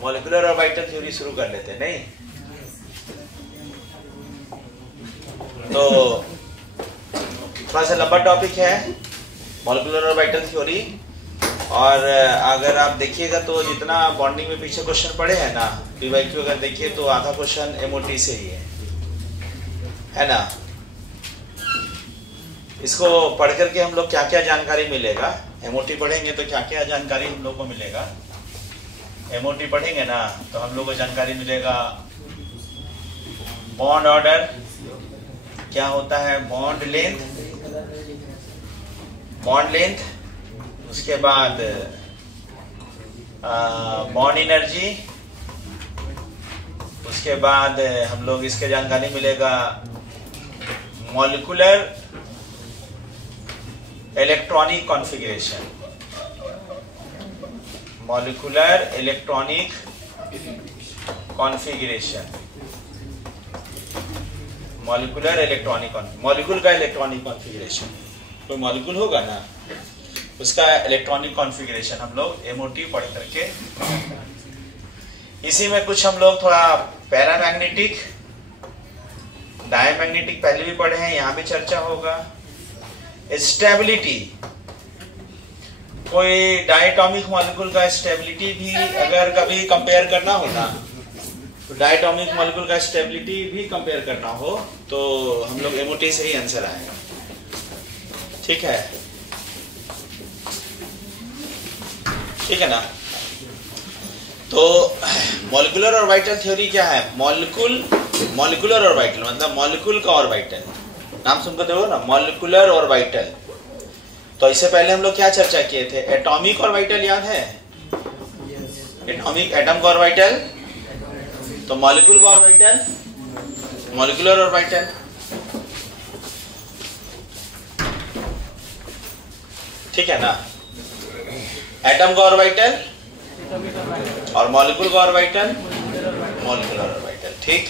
Molecular orbital theory शुरू कर लेते हैं, नहीं? तो थोड़ा सा लंबा टॉपिक है मॉलिक्यूलर ऑर्बिटल थ्योरी। और अगर आप देखिएगा तो जितना बॉन्डिंग में पीछे क्वेश्चन पढ़े हैं ना, पीवाईक्यू अगर देखिए तो आधा क्वेश्चन एमओटी से ही है ना। इसको पढ़ करके हम लोग क्या क्या जानकारी मिलेगा, एमओटी पढ़ेंगे तो क्या क्या जानकारी हम लोग को मिलेगा। एमओटी पढ़ेंगे ना तो हम लोग को जानकारी मिलेगा बॉन्ड ऑर्डर क्या होता है, बॉन्ड लेंथ, उसके बाद बॉन्ड एनर्जी, उसके बाद हम लोग इसके जानकारी मिलेगा molecular electronic configuration, molecular electronic configuration, molecule का इलेक्ट्रॉनिक कॉन्फ़िगरेशन, कोई मॉलिक्यूल होगा ना उसका इलेक्ट्रॉनिक कॉन्फ़िगरेशन हम लोग एमओटी पढ़ करके। इसी में कुछ हम लोग थोड़ा पैरामैग्नेटिक, डायमैग्नेटिक पहले भी पढ़े हैं, यहाँ भी चर्चा होगा। स्टेबिलिटी, कोई डायटॉमिक मॉलिक्यूल का स्टेबिलिटी भी अगर कभी कंपेयर करना हो ना, तो डायटॉमिक मॉलिक्यूल का स्टेबिलिटी भी कंपेयर करना हो तो हम लोग एमओटी से ही आंसर आएगा, ठीक है? ठीक है ना। तो मॉलिक्यूलर ऑर्बिटल थ्योरी क्या है? मॉलिक्यूलर ऑर्बिटल मतलब मॉलिक्यूल का ऑर्बिटल, नाम सुनकर हो ना, मॉलिक्यूलर ऑर्बिटल। तो इससे पहले हम लोग क्या चर्चा किए थे? एटॉमिक ऑर्बिटल याद है? एटॉमिक, एटम का ऑर्बिटल, तो मॉलिक्यूल का ऑर्बिटल, मॉलिक्यूलर ऑर्बिटल। ठीक है ना। एटम का ऑर्बिटल और मॉलिक्यूल का ऑर्बिटल, मॉलिक्यूलर ऑर्बिटल। ठीक,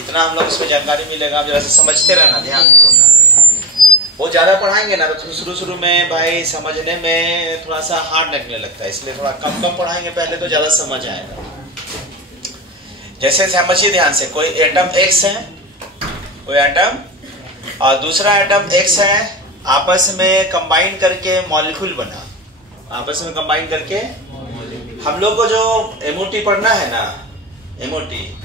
इतना हम लोग इसमें जानकारी मिलेगा। आप जरा से समझते रहना, ध्यान से सुनना। वो ज्यादा पढ़ाएंगे ना तो शुरू में भाई समझने में थोड़ा सा हार्ड लगने लगता है, इसलिए थोड़ा कम पढ़ाएंगे पहले तो ज्यादा समझ आएगा। जैसे समझिए ध्यान से, कोई एटम X है, कोई एटम और दूसरा एटम X है, आपस में कंबाइन करके मॉलिक्यूल बना, आपस में कंबाइन करके। हम लोग को जो एमओटी पढ़ना है ना, एमओटी,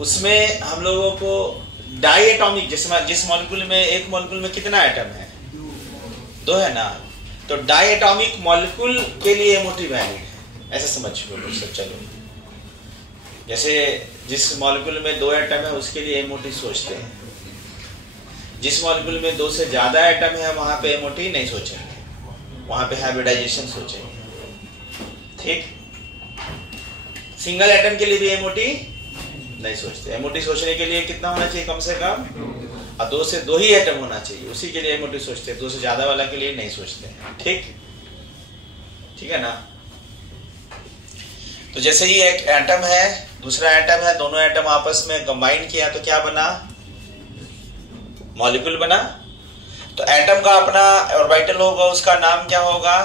उसमें हम लोगों को डायटॉमिक, जिस मॉलिक्यूल में, एक मॉलिक्यूल में कितना एटम है? 2 है ना। तो डायटॉमिक मॉलिक्यूल के लिए एमओटी वैलिड है, ऐसा समझ लो सब। चलो, जैसे जिस मॉलिक्यूल में 2 एटम है उसके लिए एमओटी सोचते हैं, जिस मॉलिक्यूल में 2 से ज्यादा एटम है वहां पे एमओटी नहीं सोचेंगे, वहां पे हाइब्रिडाइजेशन सोचेंगे। ठीक, सिंगल एटम के लिए भी एमओटी नहीं सोचते। एमओटी सोचने के लिए कितना होना चाहिए? कम से कम, और 2 से 2 ही एटम होना चाहिए, उसी के लिए एमओटी सोचते हैं। 2 से ज्यादा वाला के लिए नहीं सोचते हैं। ठीक, ठीक है ना। तो जैसे ही एक एटम है, दूसरा एटम है, दोनों एटम आपस में कंबाइन किया तो क्या बना? मॉलिक्यूल बना। तो एटम का अपना ऑर्बिटल होगा, उसका नाम क्या होगा?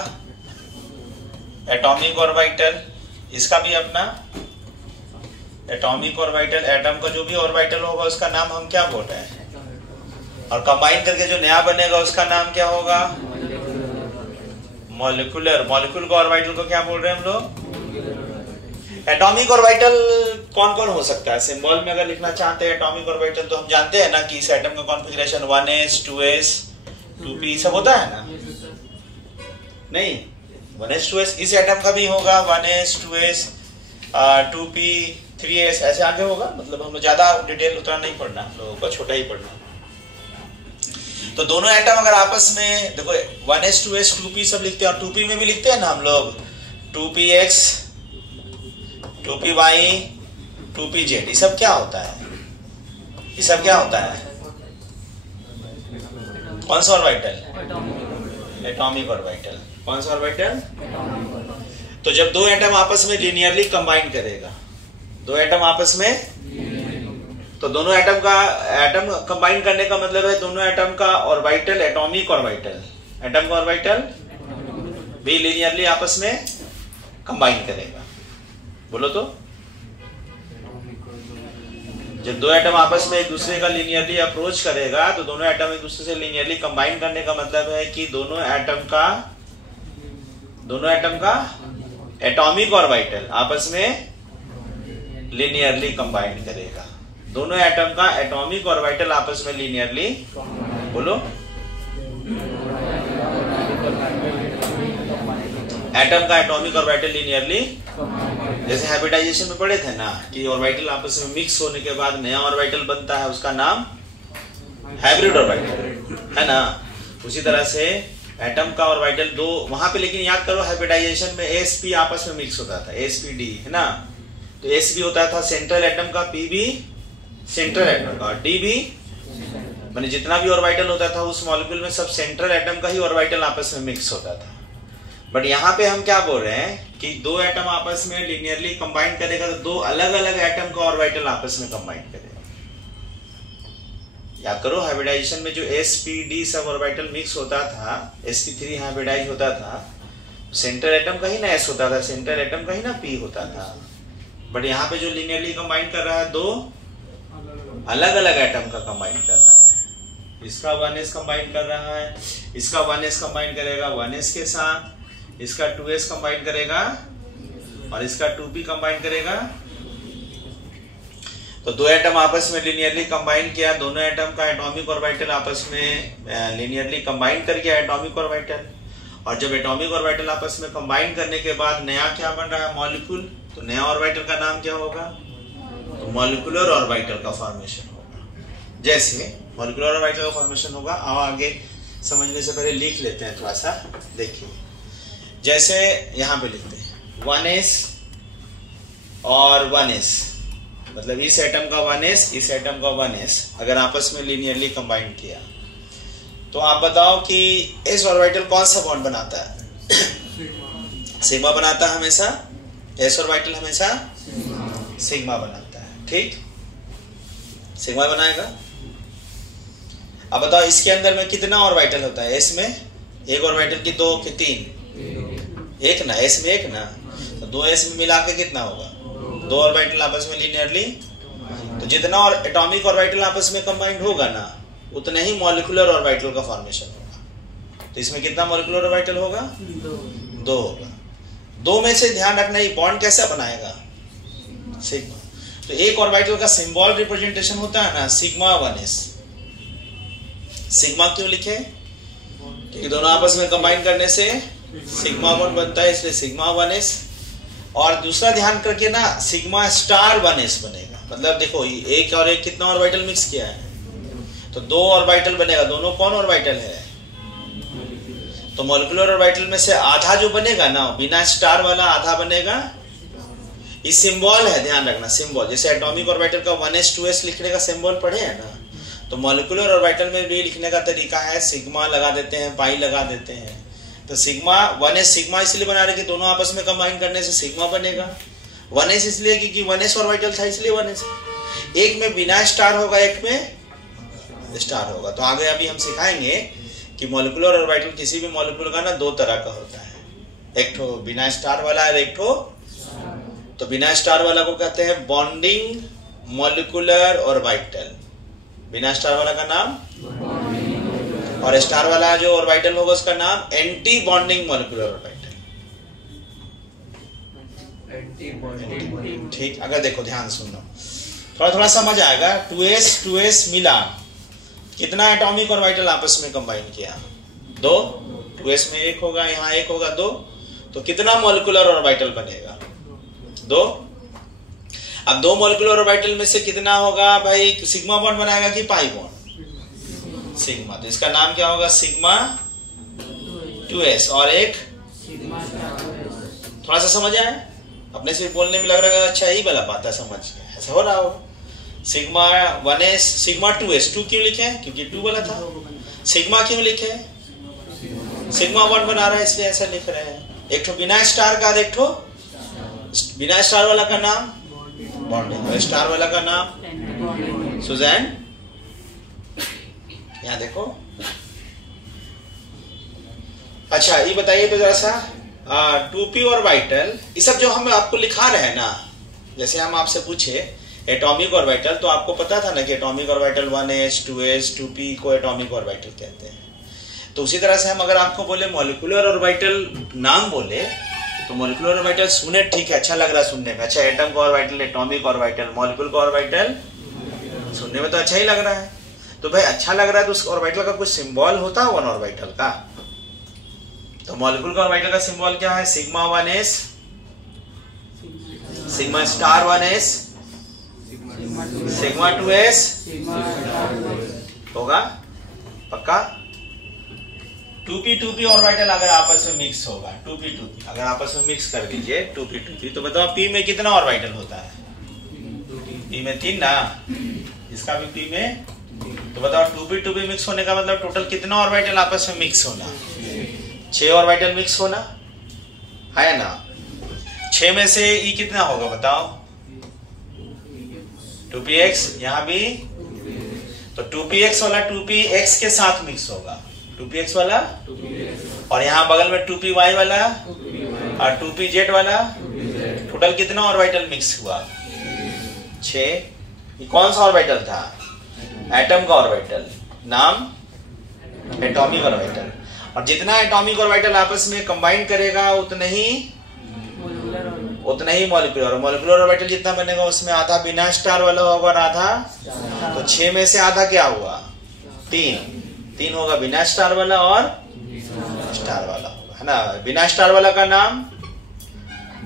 Atomic orbital. इसका भी अपना एटॉमिक ऑर्बिटल, एटम का जो भी ऑर्बिटल होगा उसका नाम हम क्या बोल रहे हैं? और कंबाइन करके जो नया बनेगा उसका नाम क्या होगा? मॉलिक्यूलर। मॉलिक्यूल का ऑर्बिटल को क्या बोल रहे हैं हम लोग? एटॉमिक ऑर्बिटल कौन कौन हो सकता है? सिंबल में अगर लिखना चाहते हैं एटॉमिक ऑर्बिटल तो हम जानते हैं ना कि इस एटम का कॉन्फ़िगरेशन 1s 2s 2p सब होता है ना? नहीं, 1s 2s इस एटम का भी होगा, 1s 2s 2p 3s ऐसे आगे होगा। मतलब हम ज्यादा डिटेल उतना नहीं पढ़ना, हम लोगों को छोटा ही पढ़ना। तो दोनों एटम अगर आपस में, देखो 1s 2s 2p सब लिखते हैं, और 2p में भी लिखते हैं ना हम लोग 2px 2py 2pz। ये सब क्या होता है? ये सब क्या होता है? कौन सा ऑर्बिटल? Atomic orbital. कौन सा ऑर्बिटल? तो जब 2 एटम आपस में लीनियरली कंबाइन करेगा, 2 एटम आपस में, तो दोनों एटम का, एटम कंबाइन करने का मतलब है दोनों एटम का ऑर्बिटल, एटॉमिक ऑर्बिटल, एटम का ऑर्बिटल भी लीनियरली आपस में कंबाइन करेगा। बोलो तो। जब दो एटम आपस में एक दूसरे का लीनियरली अप्रोच करेगा तो दोनों एटम एक दूसरे से लीनियरली कंबाइन करने का मतलब है कि दोनों एटम का एटॉमिक ऑर्बिटल आपस में लीनियरली कंबाइन करेगा। दोनों एटम का एटॉमिक ऑर्बिटल आपस में लीनियरली, बोलो, एटम का एटॉमिक ऑर्बिटल लीनियरली, जैसे हाइब्रिडाइजेशन में पढ़े थे ना कि ऑर्बिटल आपस में मिक्स होने के बाद नया ऑर्बिटल बनता है, उसका नाम हाइब्रिड ऑर्बिटल है ना। उसी तरह से एटम का ऑर्बिटल दो वहां पे, लेकिन याद करो हाइब्रिडाइजेशन में sp आपस में मिक्स होता था, sp_d है ना। तो sp होता था सेंट्रल एटम का, p भी सेंट्रल एटम का, d भी, माने जितना भी ऑर्बिटल होता था उस मॉलिक्यूल में सब सेंट्रल एटम का ही ऑर्बिटल आपस में मिक्स होता था। बट यहाँ पे हम क्या बोल रहे हैं कि दो एटम आपस में लीनियरली कंबाइन करेगा तो दो अलग अलग एटम का ऑर्बिटल आपस में कंबाइन करेगा। याद करो हाइब्रिडाइजेशन में जो sp_d सब ऑर्बिटल मिक्स होता था, sp3 हाइब्रिडाइज होता था, सेंट्रल एटम का ही ना s होता था, सेंट्रल एटम का ही ना p होता था। बट यहाँ पे जो लीनियरली कंबाइन कर रहा है दो अलग अलग एटम का कंबाइन कर रहा है। इसका 1s कंबाइन कर रहा है, इसका 1s कंबाइन करेगा 1s के साथ, इसका 2s कंबाइन करेगा और इसका 2p कंबाइन करेगा। तो दो एटम आपस में लीनियरली कंबाइन किया, दोनों एटम का एटॉमिक ऑर्बिटल आपस में लीनियरली कंबाइन कर गया एटॉमिक ऑर्बिटल। और जब एटॉमिक ऑर्बिटल आपस में कंबाइन करने के बाद नया क्या बन रहा है, मॉलिक्यूल। तो नया ऑर्बिटल का नाम क्या होगा, तो मॉलिक्यूलर ऑर्बिटल का फॉर्मेशन होगा। जैसे मॉलिक्यूलर ऑर्बिटल का फॉर्मेशन होगा, आओ आगे समझने से पहले लिख लेते हैं थोड़ा सा। देखिए जैसे यहाँ पे लिखते हैं 1s और 1s, मतलब इस एटम का 1s, इस एटम का 1s अगर आपस में लीनियरली कंबाइन किया तो आप बताओ कि s ऑर्बिटल कौन सा बॉन्ड बनाता है, सिग्मा बनाता है हमेशा। s ऑर्बिटल हमेशा सिग्मा बनाता है, ठीक, सिग्मा बनाएगा। अब बताओ इसके अंदर में कितना ऑर्बिटल होता है, s में एक ऑर्बिटल की, दो की, तीन, एक ना, s में एक ना, तो 2s में मिला के कितना होगा, दो ऑर्बिटल आपस में लीनियरली। तो जितना और एटॉमिक ऑर्बिटल आपस में कंबाइंड होगा ना उतना ही मॉलिक्यूलर ऑर्बिटल का फॉर्मेशन होगा। तो इसमें कितना मॉलिक्यूलर ऑर्बिटल होगा, दो होगा। दो में से ध्यान रखना ये बॉन्ड कैसा बनाएगा, सिग्मा। तो एक ऑर्बिटल का सिंबल रिप्रेजेंटेशन होता है ना सिग्मा 1s। सिग्मा क्यों लिखे, क्योंकि दोनों आपस में कंबाइन करने से सिग्मा बॉन्ड बनता है, इसलिए सिग्मा 1s। और दूसरा ध्यान करके ना सिग्मा स्टार 1s बनेगा। मतलब देखो एक और एक कितना ऑर्बिटल मिक्स किया है, तो दो ऑर्बिटल बनेगा। दोनों कौन ऑर्बिटल है, तो मॉलिक्यूलर ऑर्बिटल में से आधा जो बनेगा ना बिना स्टार वाला आधा बनेगा। ये सिंबल है, ध्यान रखना सिंबल। जैसे एटॉमिक ऑर्बिटल का 1s 2s लिखने का सिंबल पढ़े हैं ना, तो मॉलिक्यूलर ऑर्बिटल में भी लिखने का तरीका है, सिग्मा लगा देते हैं, पाई लगा देते हैं। तो सिग्मा 1s सिग्मा इसलिए बना रहे कि दोनों आपस में कंबाइन करने से सिग्मा बनेगा। 1s इसलिए क्योंकि 1s ऑर्बिटल था इसलिए 1s। एक में बिना स्टार होगा, एक में स्टार होगा। तो आगे अभी हम सिखाएंगे कि मॉलिक्यूलर ऑर्बिटल किसी भी मॉलिक्यूल का ना दो तरह का होता है, एक तो बिना स्टार वाला और एक तो बिना स्टार वाला को कहते हैं बॉन्डिंग मॉलिक्यूलर ऑर्बिटल। बिना स्टार वाला का नाम, और स्टार वाला जो ऑर्बिटल होगा उसका नाम एंटी बॉन्डिंग मॉलिक्यूलर ऑर्बिटल। ठीक, अगर देखो ध्यान सुनना, थोड़ा थोड़ा समझ आएगा। 2s मिला, कितना एटॉमिक ऑर्बिटल आपस में कंबाइन किया, दो। 2s में एक होगा, यहाँ एक होगा, दो। तो कितना मॉलिक्यूलर ऑर्बिटल बनेगा, दो। अब दो मॉलिक्यूलर ऑर्बिटल में से कितना होगा भाई, सिग्मा बॉन्ड बनाएगा कि पाई बॉन्ड, सिग्मा। तो इसका नाम क्या होगा, सिग्मा 2s। और एक थोड़ा सा समझ आए, अपने से बोलने में लग रहा है अच्छा ही वाला बात है, समझ ऐसा हो रहा होगा। सिग्मा 1s सिग्मा 2s, 2 क्यों लिखे, क्योंकि 2 वाला था। सिग्मा क्यों लिखे, सिग्मा बॉन्ड बना रहा है इसलिए ऐसा लिख रहे हैं। एक तो बिना स्टार का, एक तो बिना स्टार वाला का नाम बॉन्डिंग, और स्टार वाला का नाम सुजैन। यहाँ देखो, अच्छा ये बताइए तो जरा सा, 2p ऑर्बिटल, ये सब जो हम आपको लिखा रहे हैं ना, जैसे हम आपसे पूछे एटॉमिक ऑर्बिटल, तो आपको पता था ना कि atomic orbital 1s 2s 2p को एटॉमिक ऑर्बिटल कहते हैं। तो उसी तरह से हम अगर आपको बोले मॉलिक्यूलर ऑर्बिटल नाम बोले तो मॉलिक्यूलर ऑर्बिटल सुने, ठीक है, अच्छा लग रहा है सुनने में, अच्छा एटम का ऑर्बिटल, एटॉमिक ऑर्बिटल, मॉलिक्यूल का ऑर्बिटल, सुनने में तो अच्छा ही लग रहा है। तो भाई अच्छा लग रहा है तो उस ऑर्बिटल का कुछ सिंबल होता है वन ऑर्बिटल का। तो मॉलिक्यूल का ऑर्बिटल का सिंबल क्या है? Sigma 1s, sigma star 1s, sigma 2s होगा पक्का। 2p ऑर्बिटल अगर आपस में मिक्स होगा, 2p अगर आपस में मिक्स कर दीजिए 2p तो बताओ p में कितना ऑर्बिटल होता है? p में 3 ना, इसका भी p में, तो बताओ 2p मिक्स होने का मतलब टोटल कितना ऑर्बिटल आपस में मिक्स होना? 6 ऑर्बिटल मिक्स होना है ना। 6 में से e कितना होगा बताओ? 2px, यहाँ भी तो 2px वाला 2px के साथ मिक्स होगा, 2px वाला, और यहाँ बगल में 2py वाला और 2pz वाला, टोटल कितना ऑर्बिटल मिक्स हुआ? 6। ये कौन सा ऑर्बिटल था? एटम का ऑर्बिटल, नाम एटॉमिक ऑर्बिटल। और जितना एटॉमिक ऑर्बिटल आपस में कंबाइन करेगा उतना ही मॉलिक्यूलर। मॉलिक्यूलर ऑर्बिटल जितना बनेगा उसमें आधा बिना स्टार वाला होगा और आधा, तो 6 में से आधा क्या हुआ? 3 होगा बिना स्टार वाला और स्टार वाला होगा, है ना। बिना स्टार वाला का नाम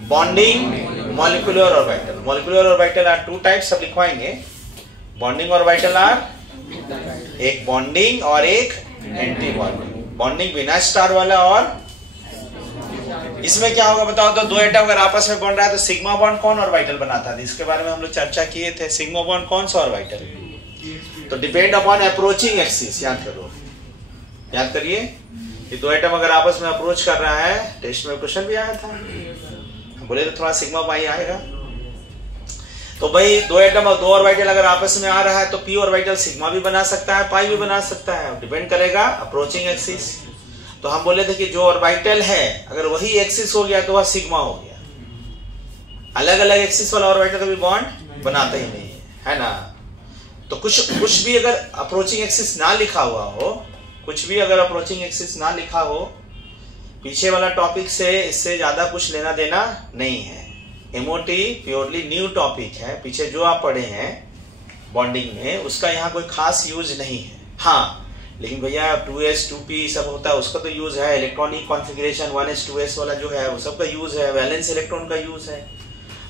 bonding molecular orbital. Molecular orbital are 2 types, सब लिखवाएंगे। बॉन्डिंग ऑर्बिटल आर, एक बॉन्डिंग और एक एंटी बॉन्डिंग। बॉन्डिंग बिना स्टार वाला, और इसमें क्या होगा बताओ? तो 2 एटम अगर आपस में बन रहा है तो सिग्मा बॉन्ड कौन ऑर्बिटल बनाता है? इसके बारे में हम लोग चर्चा किए थे। सिग्मा बॉन्ड कौन सा ऑर्बिटल? तो डिपेंड अपॉन अप्रोचिंग एक्सिस। याद करिए, ये 2 एटम अगर आपस में अप्रोच कर रहा है, टेस्ट में क्वेश्चन भी आया था, बोले तो थोड़ा सिग्मा पाई आएगा। तो भाई 2 एटम और 2 ऑर्बिटल अगर आपस में आ रहा है तो p ऑर्बिटल सिग्मा भी बना सकता है, पाई भी बना सकता है, डिपेंड करेगा अप्रोचिंग एक्सिस। तो हम बोले थे कि जो ऑर्बिटल है अगर वही एक्सिस हो गया तो वह सिग्मा हो गया। अलग अलग एक्सिस वाला ऑर्बिटल कभी बॉन्ड बनाता ही नहीं है ना। तो कुछ भी अगर अप्रोचिंग एक्सिस ना लिखा हुआ हो, कुछ भी अगर अप्रोचिंग एक्सिस ना लिखा हो, पीछे वाला टॉपिक से इससे ज्यादा कुछ लेना देना नहीं है। एमओटी प्योरली न्यू टॉपिक है, पीछे जो आप पढ़े हैं बॉन्डिंग में उसका यहाँ कोई खास यूज नहीं है। हाँ लेकिन भैया 2s 2p सब होता है, उसका तो यूज है। इलेक्ट्रॉनिक कॉन्फ़िगरेशन 1s 2s वाला जो है वो सब का यूज है, वैलेंस इलेक्ट्रॉन का यूज है।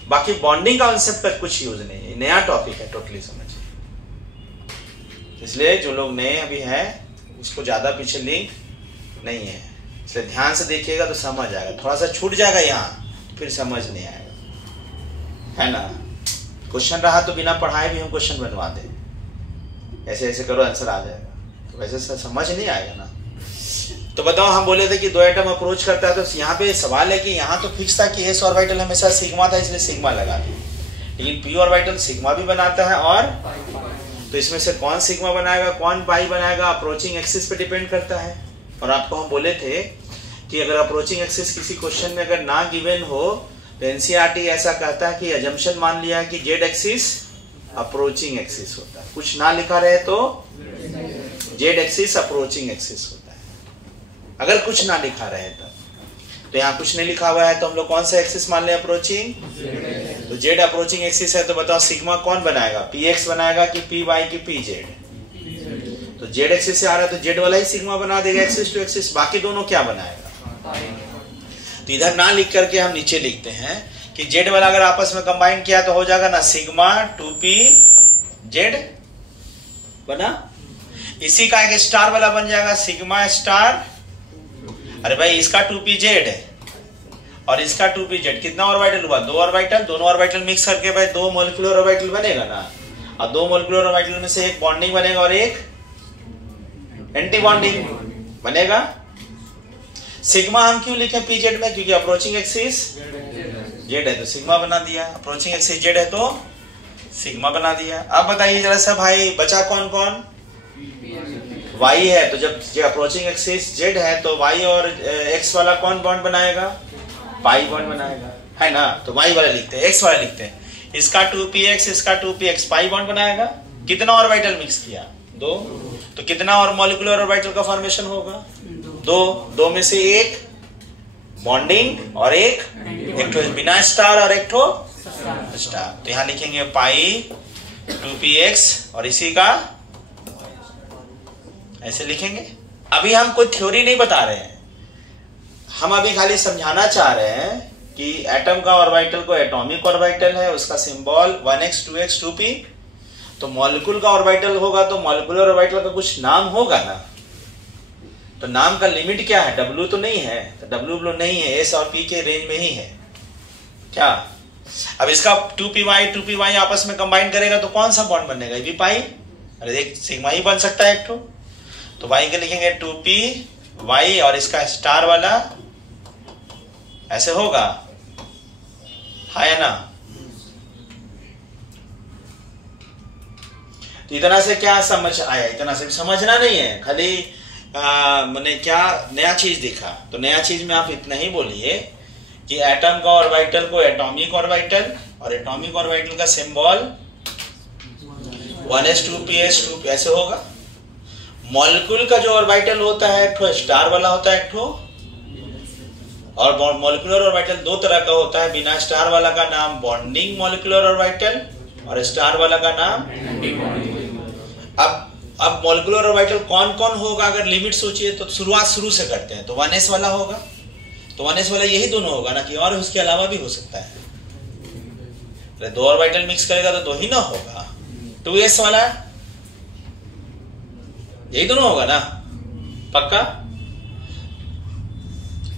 बाकी बॉन्डिंग कॉन्सेप्ट का कुछ यूज नहीं है, नया टॉपिक है, टोटली समझिए। इसलिए जो लोग नए अभी है उसको ज्यादा पीछे लिंक नहीं है, इसलिए ध्यान से देखिएगा तो समझ आएगा। थोड़ा सा छूट जाएगा यहाँ फिर समझ नहीं आएगा, है ना। क्वेश्चन रहा तो बिना पढ़ाए भी हम क्वेश्चन बनवा दें, ऐसे ऐसे करो आंसर आ जाएगा, तो वैसे समझ नहीं आएगा ना। तो बताओ, हम बोले थे कि 2 एटम अप्रोच करता है, तो यहाँ पे सवाल है कि यहाँ तो फिक्स था कि एस ऑर्बिटल हमेशा सिग्मा था इसलिए सिग्मा लगा दी, लेकिन पी ऑर्बिटल सिग्मा भी बनाता है, और तो इसमें से कौन सिग्मा बनाएगा कौन पाई बनाएगा अप्रोचिंग एक्सिस पे डिपेंड करता है। और आपको हम बोले थे कि अगर अप्रोचिंग एक्सिस किसी क्वेश्चन में अगर ना गिवन हो तो एनसीईआरटी ऐसा कहता है कि अजम्पशन मान लिया है कि जेड एक्सिस अप्रोचिंग एक्सिस होता है, कुछ ना लिखा रहे तो जेड एक्सिस अप्रोचिंग एक्सिस होता है, अगर कुछ ना लिखा रहे तब। तो यहाँ कुछ नहीं लिखा हुआ है तो हम लोग कौन सा एक्सिस मान ले अप्रोचिंग, तो जेड अप्रोचिंग एक्सिस है। तो बताओ सिग्मा कौन बनाएगा, पी एक्स बनाएगा कि पी वाई की पी जेड? तो जेड एक्सिस से आ रहा है तो जेड वाला ही सिग्मा बना देगा एक्सिस टू एक्सिस, बाकी दोनों क्या बनाएगा। तो इधर ना लिख करके हम नीचे लिखते हैं कि जेड वाला अगर आपस में कंबाइन किया तो हो जाएगा ना सिग्मा 2p जेड बना, इसी का एक स्टार वाला बन जाएगा सिग्मा स्टार। अरे भाई इसका 2p जेड है और इसका 2p जेड, कितना ऑर्बिटल हुआ? 2 ऑर्बिटल, दोनों ऑर्बिटल मिक्स करके भाई 2 मॉलिक्यूलर ऑर्बिटल बनेगा ना, और 2 मॉलिक्यूलर ऑर्बिटल में से एक बॉन्डिंग बनेगा और एक एंटी बॉन्डिंग बनेगा। सिग्मा हम क्यों लिखे पी जेड में, क्योंकि अप्रोचिंग एक्सिस जेड है तो सिग्मा बना दिया, अप्रोचिंग एक्सिस जेड है तो सिग्मा बना दिया। अब बताइए जरा सा भाई बचा कौन कौन, y है, तो जब अप्रोचिंग एक्सिस जेड है तो y और x वाला कौन बॉन्ड बनाएगा, पाई बॉन्ड बनाएगा, है ना। तो y वाला लिखते हैं, x वाला लिखते हैं। इसका 2px, इसका 2px, पाई बॉन्ड बनाएगा। कितना ऑर्बिटल मिक्स किया? 2। तो कितना और मॉलिक्यूलर ऑर्बिटल का फॉर्मेशन होगा? 2। 2 में से एक बॉन्डिंग और एक तो बिना स्टार और एक तो स्टार। तो यहां लिखेंगे पाई 2px और इसी का ऐसे लिखेंगे। अभी हम कोई थ्योरी नहीं बता रहे हैं, हम अभी खाली समझाना चाह रहे हैं कि एटम का ऑर्बिटल को एटॉमिक ऑर्बिटल है, उसका सिंबल 1s 2x 2p। तो मॉलिक्यूल का ऑर्बिटल होगा तो मॉलिक्यूलर ऑर्बिटल का कुछ नाम होगा ना। तो नाम का लिमिट क्या है? W तो नहीं है, तो W नहीं है, S और P के रेंज में ही है क्या। अब इसका 2py आपस में कंबाइन करेगा तो कौन सा बॉन्ड बनेगा? ये भी पाई, अरे एक सिग्मा ही बन सकता है एक तो y के लिखेंगे 2py और इसका स्टार वाला ऐसे होगा, है ना। तो इतना से क्या समझ आया? इतना से समझना नहीं है, खाली मैंने क्या नया चीज देखा। तो नया चीज में आप इतना ही बोलिए कि एटम का ऑर्बिटल को एटॉमिक ऑर्बिटल और एटॉमिक ऑर्बिटल का सिंबल 1s 2ps 2p ऐसे होगा। मॉलिक्यूल का जो ऑर्बिटल होता है एक स्टार वाला होता है एक ठो, और मॉलिक्यूलर ऑर्बिटल दो तरह का होता है। बिना स्टार वाला का नाम बॉन्डिंग मॉलिक्यूलर ऑर्बिटल और स्टार वाला का नाम। अब मॉलिक्यूलर ऑर्बिटल कौन कौन होगा अगर लिमिट सोचिए तो शुरुआत शुरू से करते हैं। तो 1s वाला होगा, तो 1s वाला यही दोनों होगा ना, कि और उसके अलावा भी हो सकता है। दो ऑर्बिटल मिक्स करेगा तो 2 ही ना होगा। 2s वाला यही दोनों होगा ना, पक्का।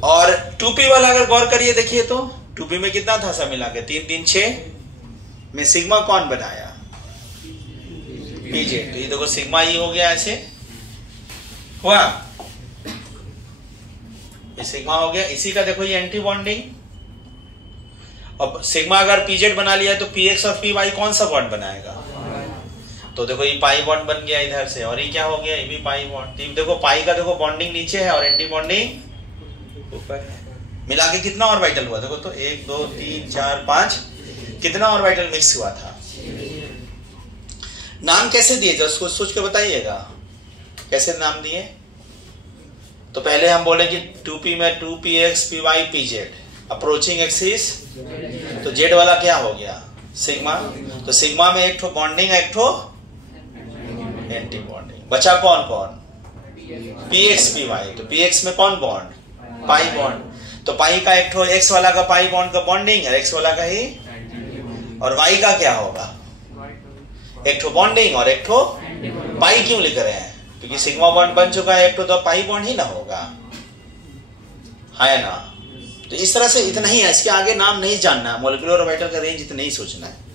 और 2p वाला अगर गौर करिए देखिए तो 2p में कितना था सब मिला के 3 3 6 में सिग्मा कौन बनाया? pj। तो ये देखो सिग्मा ही हो गया, ऐसे हुआ, ये सिग्मा हो गया। इसी का देखो ये एंटी बॉन्डिंग। अब सिग्मा अगर pz बना लिया तो px और py कौन सा बॉन्ड बनाएगा? तो देखो ये पाई बॉन्ड बन गया इधर से, और ये क्या हो गया? ये भी पाई बॉन्ड। तो देखो पाई का देखो बॉन्डिंग नीचे है और एंटी बॉन्डिंग ऊपर है। मिला के कितना ऑर्बिटल हुआ? देखो तो 1 2 3 4 5, कितना ऑर्बिटल मिक्स हुआ था? नाम कैसे दिए? जब उसको सोच के बताइएगा कैसे नाम दिए। तो पहले हम बोले कि 2p में 2px py pz, approaching axis, तो z वाला क्या हो गया? सिग्मा। तो सिग्मा में एक ठो बॉन्डिंग एक ठो एंटी बॉन्डिंग। बचा कौन कौन? px py। तो px में कौन बॉन्ड? Pi bond. तो पाई का एक ठो x वाला का पाई बॉन्ड का बॉन्डिंग है, x वाला का ही। और y का क्या होगा? एक ठो बॉन्डिंग और एक ठो पाई। क्यों लिख रहे हैं? क्योंकि सिग्मा बॉन्ड बन चुका है एक ठो, तो पाई बॉन्ड ही ना होगा, है ना। तो इस तरह से इतना ही है, इसके आगे नाम नहीं जानना है। मॉलिक्यूलर ऑर्बिटल का रेंज इतना ही सोचना है।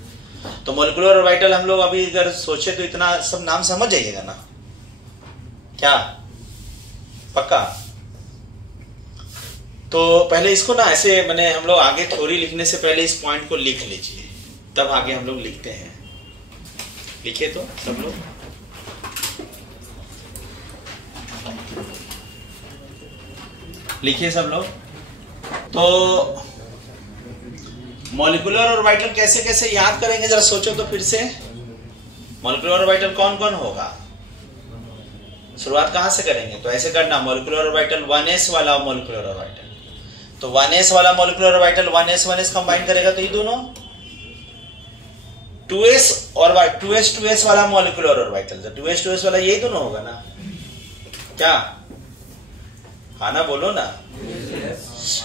तो मॉलिक्यूलर ऑर्बिटल हम लोग अभी अगर सोचे तो इतना सब नाम समझ जाइएगा ना, क्या पक्का। तो पहले इसको ना ऐसे मैंने हम लोग आगे थ्योरी लिखने से पहले इस पॉइंट को लिख लीजिए, तब आगे हम लोग लिखते हैं। लिखे तो सब लोग, लिखिए सब लोग। तो मॉलिक्यूलर ऑर्बिटल कैसे कैसे याद करेंगे जरा सोचो तो फिर से। मॉलिक्यूलर ऑर्बिटल कौन कौन होगा? शुरुआत कहां से करेंगे? तो ऐसे करना, मॉलिक्यूलर ऑर्बिटल 1s वाला मॉलिक्यूलर ऑर्बिटल, तो 1s वाला मॉलिक्यूलर ऑर्बिटल 1s कंबाइन करेगा तो ये दोनों 2s और 2s वाला मॉलिक्यूलर ऑर्बिटल, तो 2s वाला यही दोनों होगा ना, क्या? हाँ ना, बोलो ना।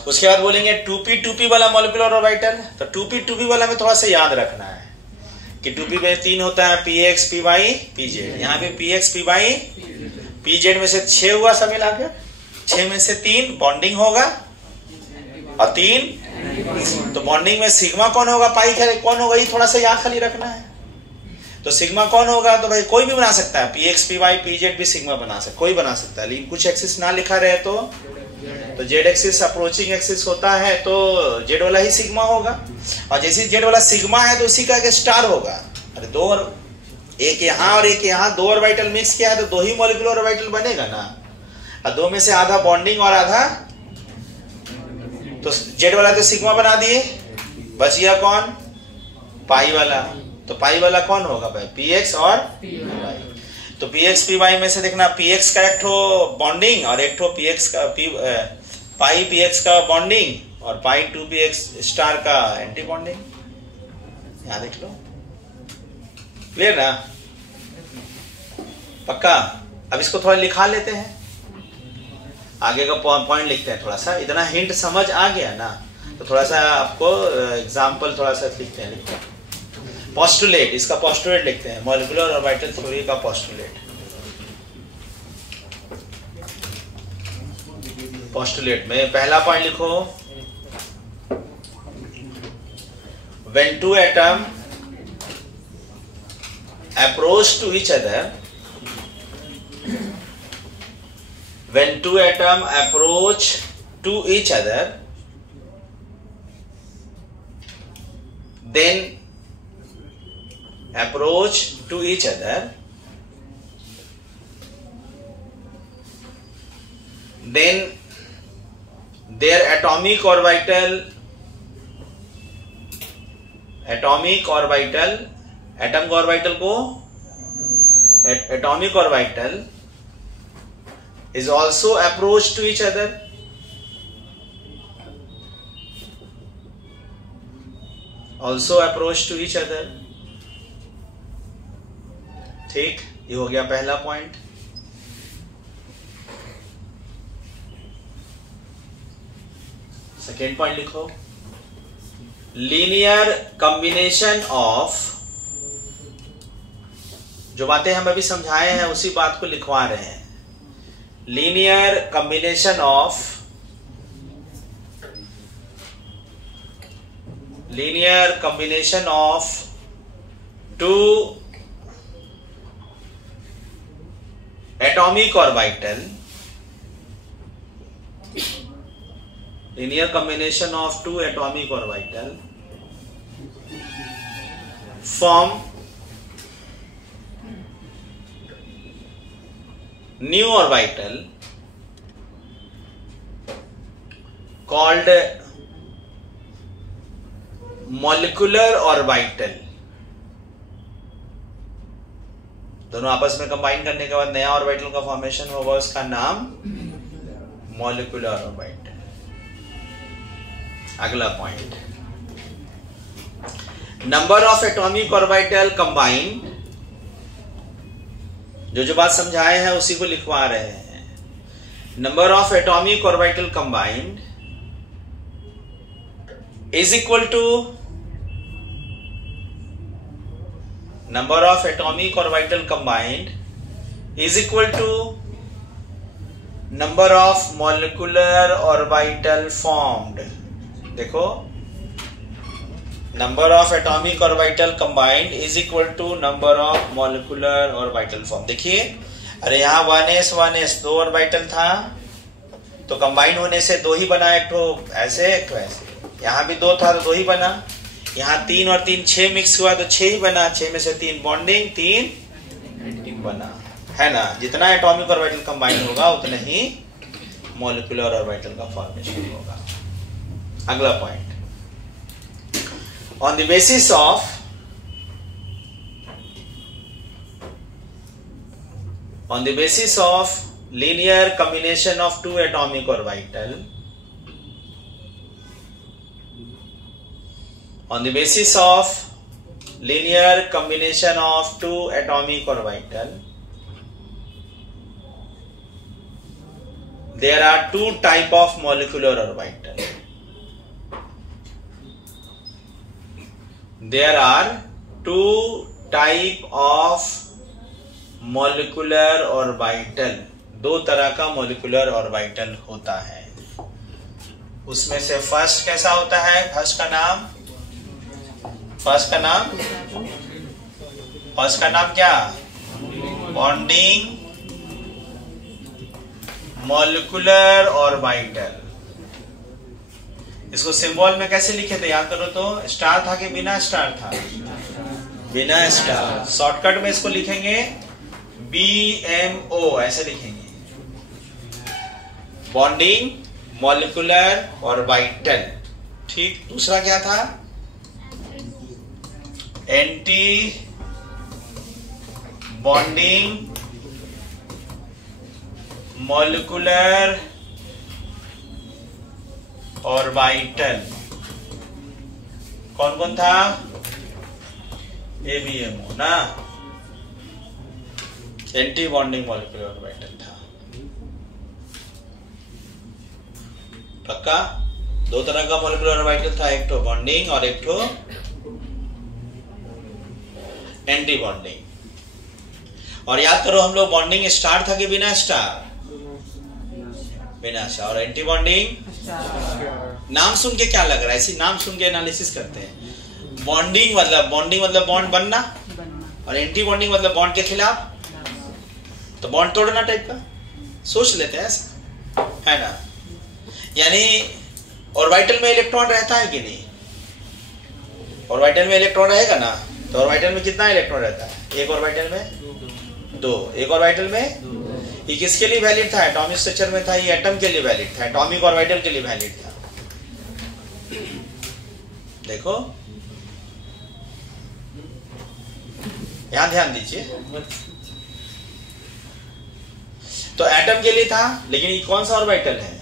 उसके बाद बोलेंगे 2p वाला मॉलिक्यूलर ऑर्बिटल, तो 2p वाला में थोड़ा सा याद रखना है कि 2p में 3 होता है, px py pz। यहाँ पे px py pz में से 6 हुआ सब मिला के, 6 में से 3 बॉन्डिंग होगा और 3 तो बॉन्डिंग में सिग्मा कौन होगा, पाई कौन होगा, ये थोड़ा सा याद खाली रखना है। तो सिग्मा कौन होगा? तो भाई कोई भी बना सकता है, px py pz भी सिग्मा बना सकता है, कोई बना सकता है। लेकिन कुछ एक्सिस ना लिखा रहे तो z एक्सिस अप्रोचिंग एक्सिस होता है तो z वाला ही सिग्मा होगा, और जैसे z वाला सिग्मा है तो उसी का एक स्टार होगा। अरे दो और एक यहाँ और एक यहाँ, 2 ऑर्बिटल मिक्स किया है तो 2 ही मॉलिक्यूलर ऑर्बिटल बनेगा ना, और 2 में से आधा बॉन्डिंग और आधा, तो जेड वाला तो सिग्मा बना दिए, बच गया कौन, पाई वाला। तो पाई वाला कौन होगा भाई, पी एक्स और पी वाई। तो पी एक्स पी वाई में से देखना, पी एक्स का एक ठो बॉन्डिंग और एक ठो पी एक्स का पाई पी एक्स का बॉन्डिंग और पाई 2 पी एक्स स्टार का एंटी बॉन्डिंग। यहां देख लो, क्लियर ना, पक्का। अब इसको थोड़ा लिखा लेते हैं, आगे का पॉइंट लिखते हैं। थोड़ा सा इतना हिंट समझ आ गया ना, तो थोड़ा सा आपको एग्जाम्पल थोड़ा सा लिखते हैं। पोस्टुलेट, इसका पोस्टुलेट लिखते हैं, मॉलिक्यूलर ऑर्बिटल थ्योरी का पोस्टुलेट। पोस्टुलेट में पहला पॉइंट लिखो, when two atom approach to each other, when two atom approach to each other, then approach to each other, then their atomic orbital, atom का orbital को atomic orbital is also approach to each other, also approach to each other। ठीक, ये हो गया पहला point. Second point लिखो, linear combination of, जो बातें हम अभी समझाए हैं उसी बात को लिखवा रहे हैं। Linear combination of two atomic orbital, linear combination of two atomic orbital form new orbital called molecular orbital। दोनों आपस में कंबाइन करने के बाद नया ऑर्बिटल का फॉर्मेशन होगा, उसका नाम मॉलिक्यूलर ऑर्बिटल। अगला point, number of atomic orbital combined, जो बात समझाए हैं उसी को लिखवा रहे हैं। Number of atomic orbital combined is equal to number of atomic orbital combined is equal to number of molecular orbital formed. देखो, number of atomic orbital combined is equal to number of molecular orbital form. देखिए, अरे यहाँ 1s 1s 2 orbital था, तो combine होने से 2 ही बना, एक तो ऐसे एक तो ऐसे। यहाँ भी 2 था तो 2 ही बना, यहाँ 3 और 3 6 मिक्स हुआ तो 6 ही बना, 6 में से 3 बॉन्डिंग 3 बना, है ना। जितना एटॉमिक ऑर्बिटल कंबाइन होगा उतना ही मॉलिक्यूलर ऑर्बिटल का फॉर्मेशन होगा। अगला point, on the basis of linear combination of two atomic orbital, on the basis of linear combination of two atomic orbital, there are two type of molecular orbital. There are two type of molecular orbital, 2 तरह का molecular orbital होता है। उसमें से first कैसा होता है, first का नाम क्या, बॉन्डिंग मॉलिक्यूलर ऑर्बिटल। इसको सिंबल में कैसे लिखे थे, याद करो तो, स्टार था कि बिना स्टार था, बिना स्टार। शॉर्टकट में इसको लिखेंगे BMO, ऐसे लिखेंगे, बॉन्डिंग मॉलिक्यूलर ऑर्बिटल। ठीक, दूसरा क्या था? Anti bonding molecular orbital. कौन कौन था? ABMO ना, एंटी बॉन्डिंग मॉलिक्यूलर ऑर्बिटल था। पक्का? दो तरह का मॉलिक्यूलर ऑर्बिटल था, एक तो बॉन्डिंग और एक तो एंटी बॉन्डिंग। और याद करो, हम लोग बॉन्डिंग स्टार था कि बिना स्टार? बिना स्टार। और एंटी बॉन्डिंग नाम सुन के क्या लग रहा है? इसी नाम सुन के एनालिसिस करते हैं। बॉन्डिंग मतलब बॉन्ड बनना, और एंटी बॉन्डिंग मतलब बॉन्ड के खिलाफ, तो बॉन्ड तोड़ना टाइप का सोच लेते हैं, ऐसा है ना। यानी ऑर्बिटल में इलेक्ट्रॉन रहता है कि नहीं? ऑर्बिटल में इलेक्ट्रॉन रहेगा ना, तो ऑर्बिटल में कितना इलेक्ट्रॉन रहता है? एक ऑर्बिटल में 2, एक ऑर्बिटल में। ये किसके लिए वैलिड था? एटॉमिक स्ट्रक्चर में था, ये एटम के लिए वैलिड था, एटॉमिक ऑर्बिटल के लिए वैलिड था। देखो यहां ध्यान दीजिए। तो एटम के लिए था, लेकिन ये कौन सा ऑर्बिटल है?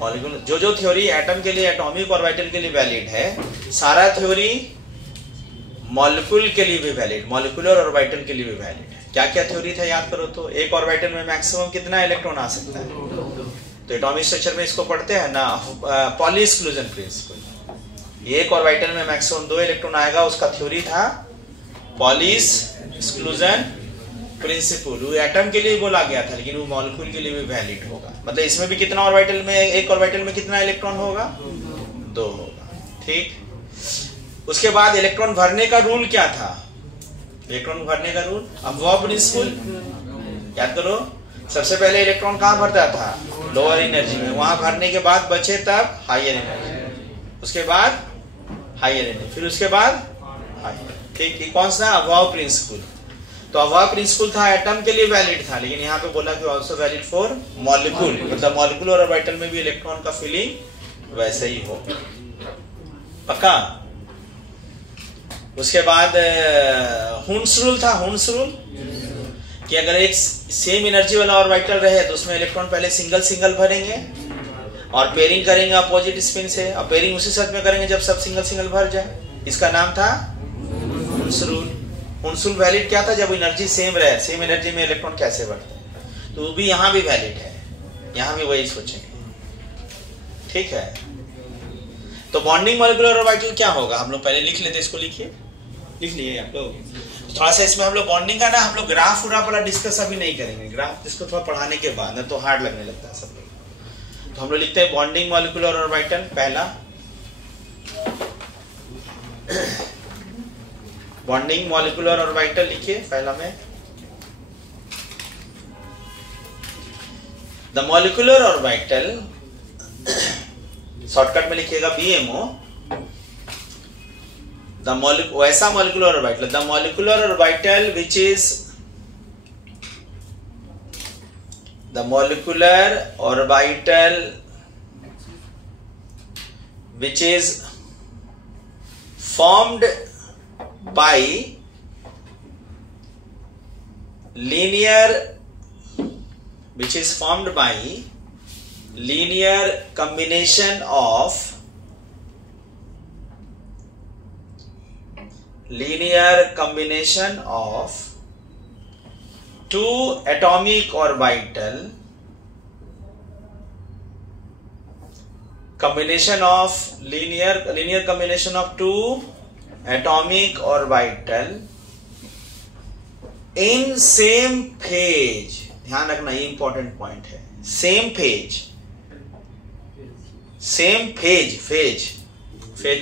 मॉलिक्यूलर। जो थ्योरी एटम के लिए, एटॉमिक ऑर्बिटल के लिए वैलिड है, सारा थ्योरी मॉलिक्यूल के लिए भी वैलिड, मॉलिक्यूलर ऑर्बिटल के लिए भी वैलिड है। क्या क्या थ्योरी था याद करो तो? एक ऑर्बिटल में मैक्सिमम कितना इलेक्ट्रॉन आ सकता है? तो एटॉमिक स्ट्रक्चर में इसको पढ़ते हैं ना, पॉली एक्सक्लूजन प्रिंसिपल। एक ऑर्बिटल में मैक्सिमम 2 इलेक्ट्रॉन आएगा, उसका थ्योरी था पॉली एक्सक्लूजन प्रिंसिपल। वो एटम के लिए बोला गया था, लेकिन वो मॉलिक्यूल के लिए भी वैलिड होगा। मतलब इसमें भी कितना ऑर्बिटल में, एक ऑर्बिटल में कितना इलेक्ट्रॉन होगा? 2 होगा। ठीक, उसके बाद इलेक्ट्रॉन भरने का रूल क्या था? इलेक्ट्रॉन भरने का रूल अबजॉर्ब प्रिंसिपल। याद करो, सबसे पहले इलेक्ट्रॉन कहां भरता था? लोअर एनर्जी में। वहां भरने के बाद बचे तब हायर एनर्जी, उसके बाद हायर एनर्जी, फिर उसके बाद हायर। ठीक, ये कौन सा? अबजॉर्ब प्रिंसिपल। तो अबजॉर्ब प्रिंसिपल था, एटम के लिए वैलिड था, लेकिन यहाँ पे बोला कि आल्सो वैलिड फॉर मॉलिक्यूल। मतलब मॉलिक्यूलर ऑर्बिटल में भी इलेक्ट्रॉन का फिलिंग वैसे ही हो। पक्का? उसके बाद हुन्स रूल था। हुन्स रूल कि अगर एक सेम एनर्जी वाला ऑर्बिटल रहे तो उसमें इलेक्ट्रॉन पहले सिंगल सिंगल भरेंगे और पेयरिंग करेंगे अपोजिट स्पिन से, और पेयरिंग उसी शर्त में करेंगे जब सब सिंगल सिंगल भर जाए। इसका नाम था Hund's rule. Hund's rule valid क्या था? जब एनर्जी सेम रहे, सेम एनर्जी में इलेक्ट्रॉन कैसे बढ़ते हैं। तो वो भी यहाँ भी वैलिड है, यहाँ भी वही सोचेंगे। ठीक है, तो बॉन्डिंग मॉलिक्यूलर ऑर्बिटल क्या होगा? हम लोग पहले लिख लेते, इसको लिखिए, लिख लिए आप लोग। थोड़ा सा इसमें हम लोग बॉन्डिंग का ना, हम लोग ग्राफ उराफ वाला डिस्कस अभी नहीं करेंगे, ग्राफ इसको थोड़ा पढ़ाने के बाद, ना तो हार्ड लगने लगता है सब लोग। तो हम लोग लिखते हैं बॉन्डिंग मॉलिक्यूलर ऑर्बिटल। पहला बॉन्डिंग मॉलिक्यूलर ऑर्बिटल लिखिए पहला में। द मॉलिक्यूलर ऑर्बिटल, शॉर्टकट में लिखिएगा BMO। वैसा molecular orbital, the molecular orbital which is the molecular orbital which is formed by linear combination of two atomic orbital, linear combination of two atomic orbital in same phase। ध्यान रखना, ये important point है। Same phase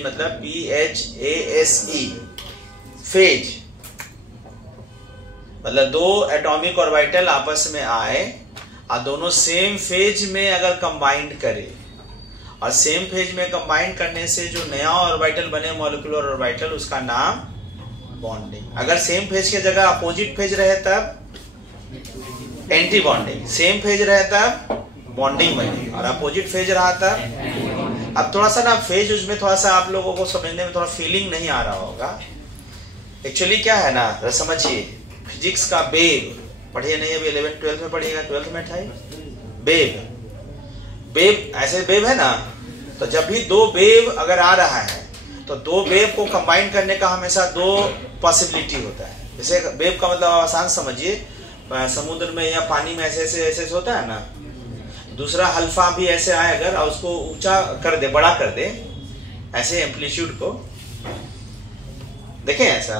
मतलब PHASE, phase मतलब दो atomic orbital आपस में आए और दोनों सेम फेज में अगर कंबाइंड करे, और सेम फेज में कंबाइंड करने से जो नया ऑर्बिटल बने मॉलिक्यूलर ऑर्बिटल, उसका नाम बॉन्डिंग। अगर सेम फेज की जगह अपोजिट फेज रहे तब एंटी बॉन्डिंग, सेम फेज रहे तब बॉन्डिंग बनी, और अपोजिट फेज रहा था। अब थोड़ा सा ना फेज उसमें थोड़ा सा आप लोगों को समझने में थोड़ा फीलिंग नहीं आ रहा होगा। एक्चुअली क्या है ना, समझिए, फिजिक्स का वेव पढ़िए नहीं, अभी 11th 12th में पढ़िएगा, 12th में था वेव ऐसे वेव है ना, तो जब भी दो वेव अगर आ रहा है तो दो वेव को कंबाइन करने का हमेशा दो पॉसिबिलिटी होता है। जैसे वेव का मतलब आसान समझिए, समुद्र में या पानी में ऐसे ऐसे ऐसे होता है ना, दूसरा हल्फा भी ऐसे आए अगर और उसको ऊंचा कर दे, बड़ा कर दे, ऐसे एम्पलीट्यूड को देखें ऐसा,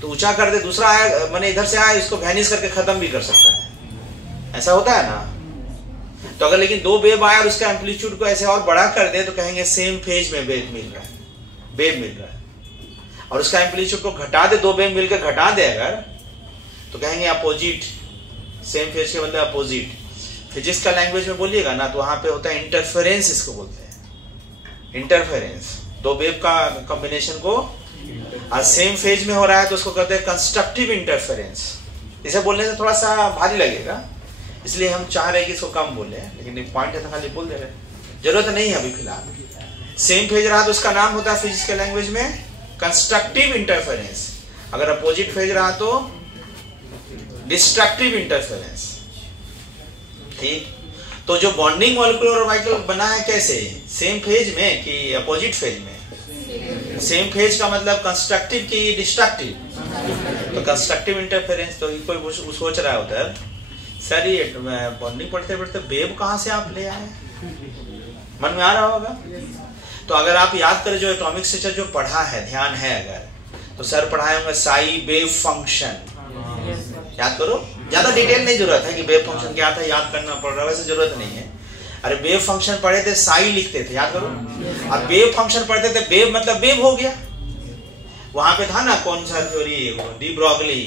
तो ऊंचा कर दे, दूसरा आया मैंने इधर से आया, इसको वैनिश करके खत्म भी कर सकता है, ऐसा होता है ना। तो अगर लेकिन दो वेव आया और उसका एम्पलीट्यूड को ऐसे और बड़ा कर दे तो कहेंगे सेम फेज में वेव मिल रहा है, और उसका एम्पलीट्यूड को घटा दे, दो वेव मिलकर घटा दे अगर, तो कहेंगे अपोजिट, सेम फेज के मतलब अपोजिट। फिजिक्स का लैंग्वेज में बोलिएगा ना तो वहां पे होता है इंटरफेरेंस, इसको बोलते हैं इंटरफेरेंस, दो वेव का कॉम्बिनेशन को और सेम फेज में हो रहा है तो उसको कहते हैं कंस्ट्रक्टिव इंटरफेरेंस। इसे बोलने से थोड़ा सा भारी लगेगा, इसलिए हम चाह रहे हैं कि इसको कम बोले, लेकिन पॉइंट है तो खाली बोल दे रहे, जरूरत नहीं है अभी फिलहाल। सेम फेज रहा तो उसका नाम होता है फिजिक्स के लैंग्वेज में कंस्ट्रक्टिव इंटरफेरेंस, अगर अपोजिट फेज रहा तो डिस्ट्रक्टिव इंटरफेरेंस। ठीक, तो जो बॉन्डिंग मॉलिक्यूलर ऑर्बिटल बना है कैसे, सेम फेज में कि अपोजिट फेज में? सेम फेज का मतलब कंस्ट्रक्टिव की डिस्ट्रक्टिव, तो कंस्ट्रक्टिव इंटरफेरेंस। तो कोई सोच रहा है उधर, सर ये बॉन्डिंग पढ़ते पढ़ते वेव कहां से आप ले आए, मन में आ रहा होगा। तो अगर आप याद करें जो एटॉमिक स्ट्रक्चर जो पढ़ा है, ध्यान है अगर, तो सर पढ़ाए होंगे साई वेव फंक्शन, याद करो, ज्यादा डिटेल नहीं जरूरत है कि वेव फंक्शन क्या था याद करना पड़ रहा है, वैसे जरूरत नहीं है। अरे वेव फंक्शन पढ़े थे, साई लिखते थे, याद करो। अब वेव फंक्शन पढ़ते थे, वेव मतलब वेव हो गया। वहां पे था ना कौन सा थ्योरी, डी ब्रॉगली,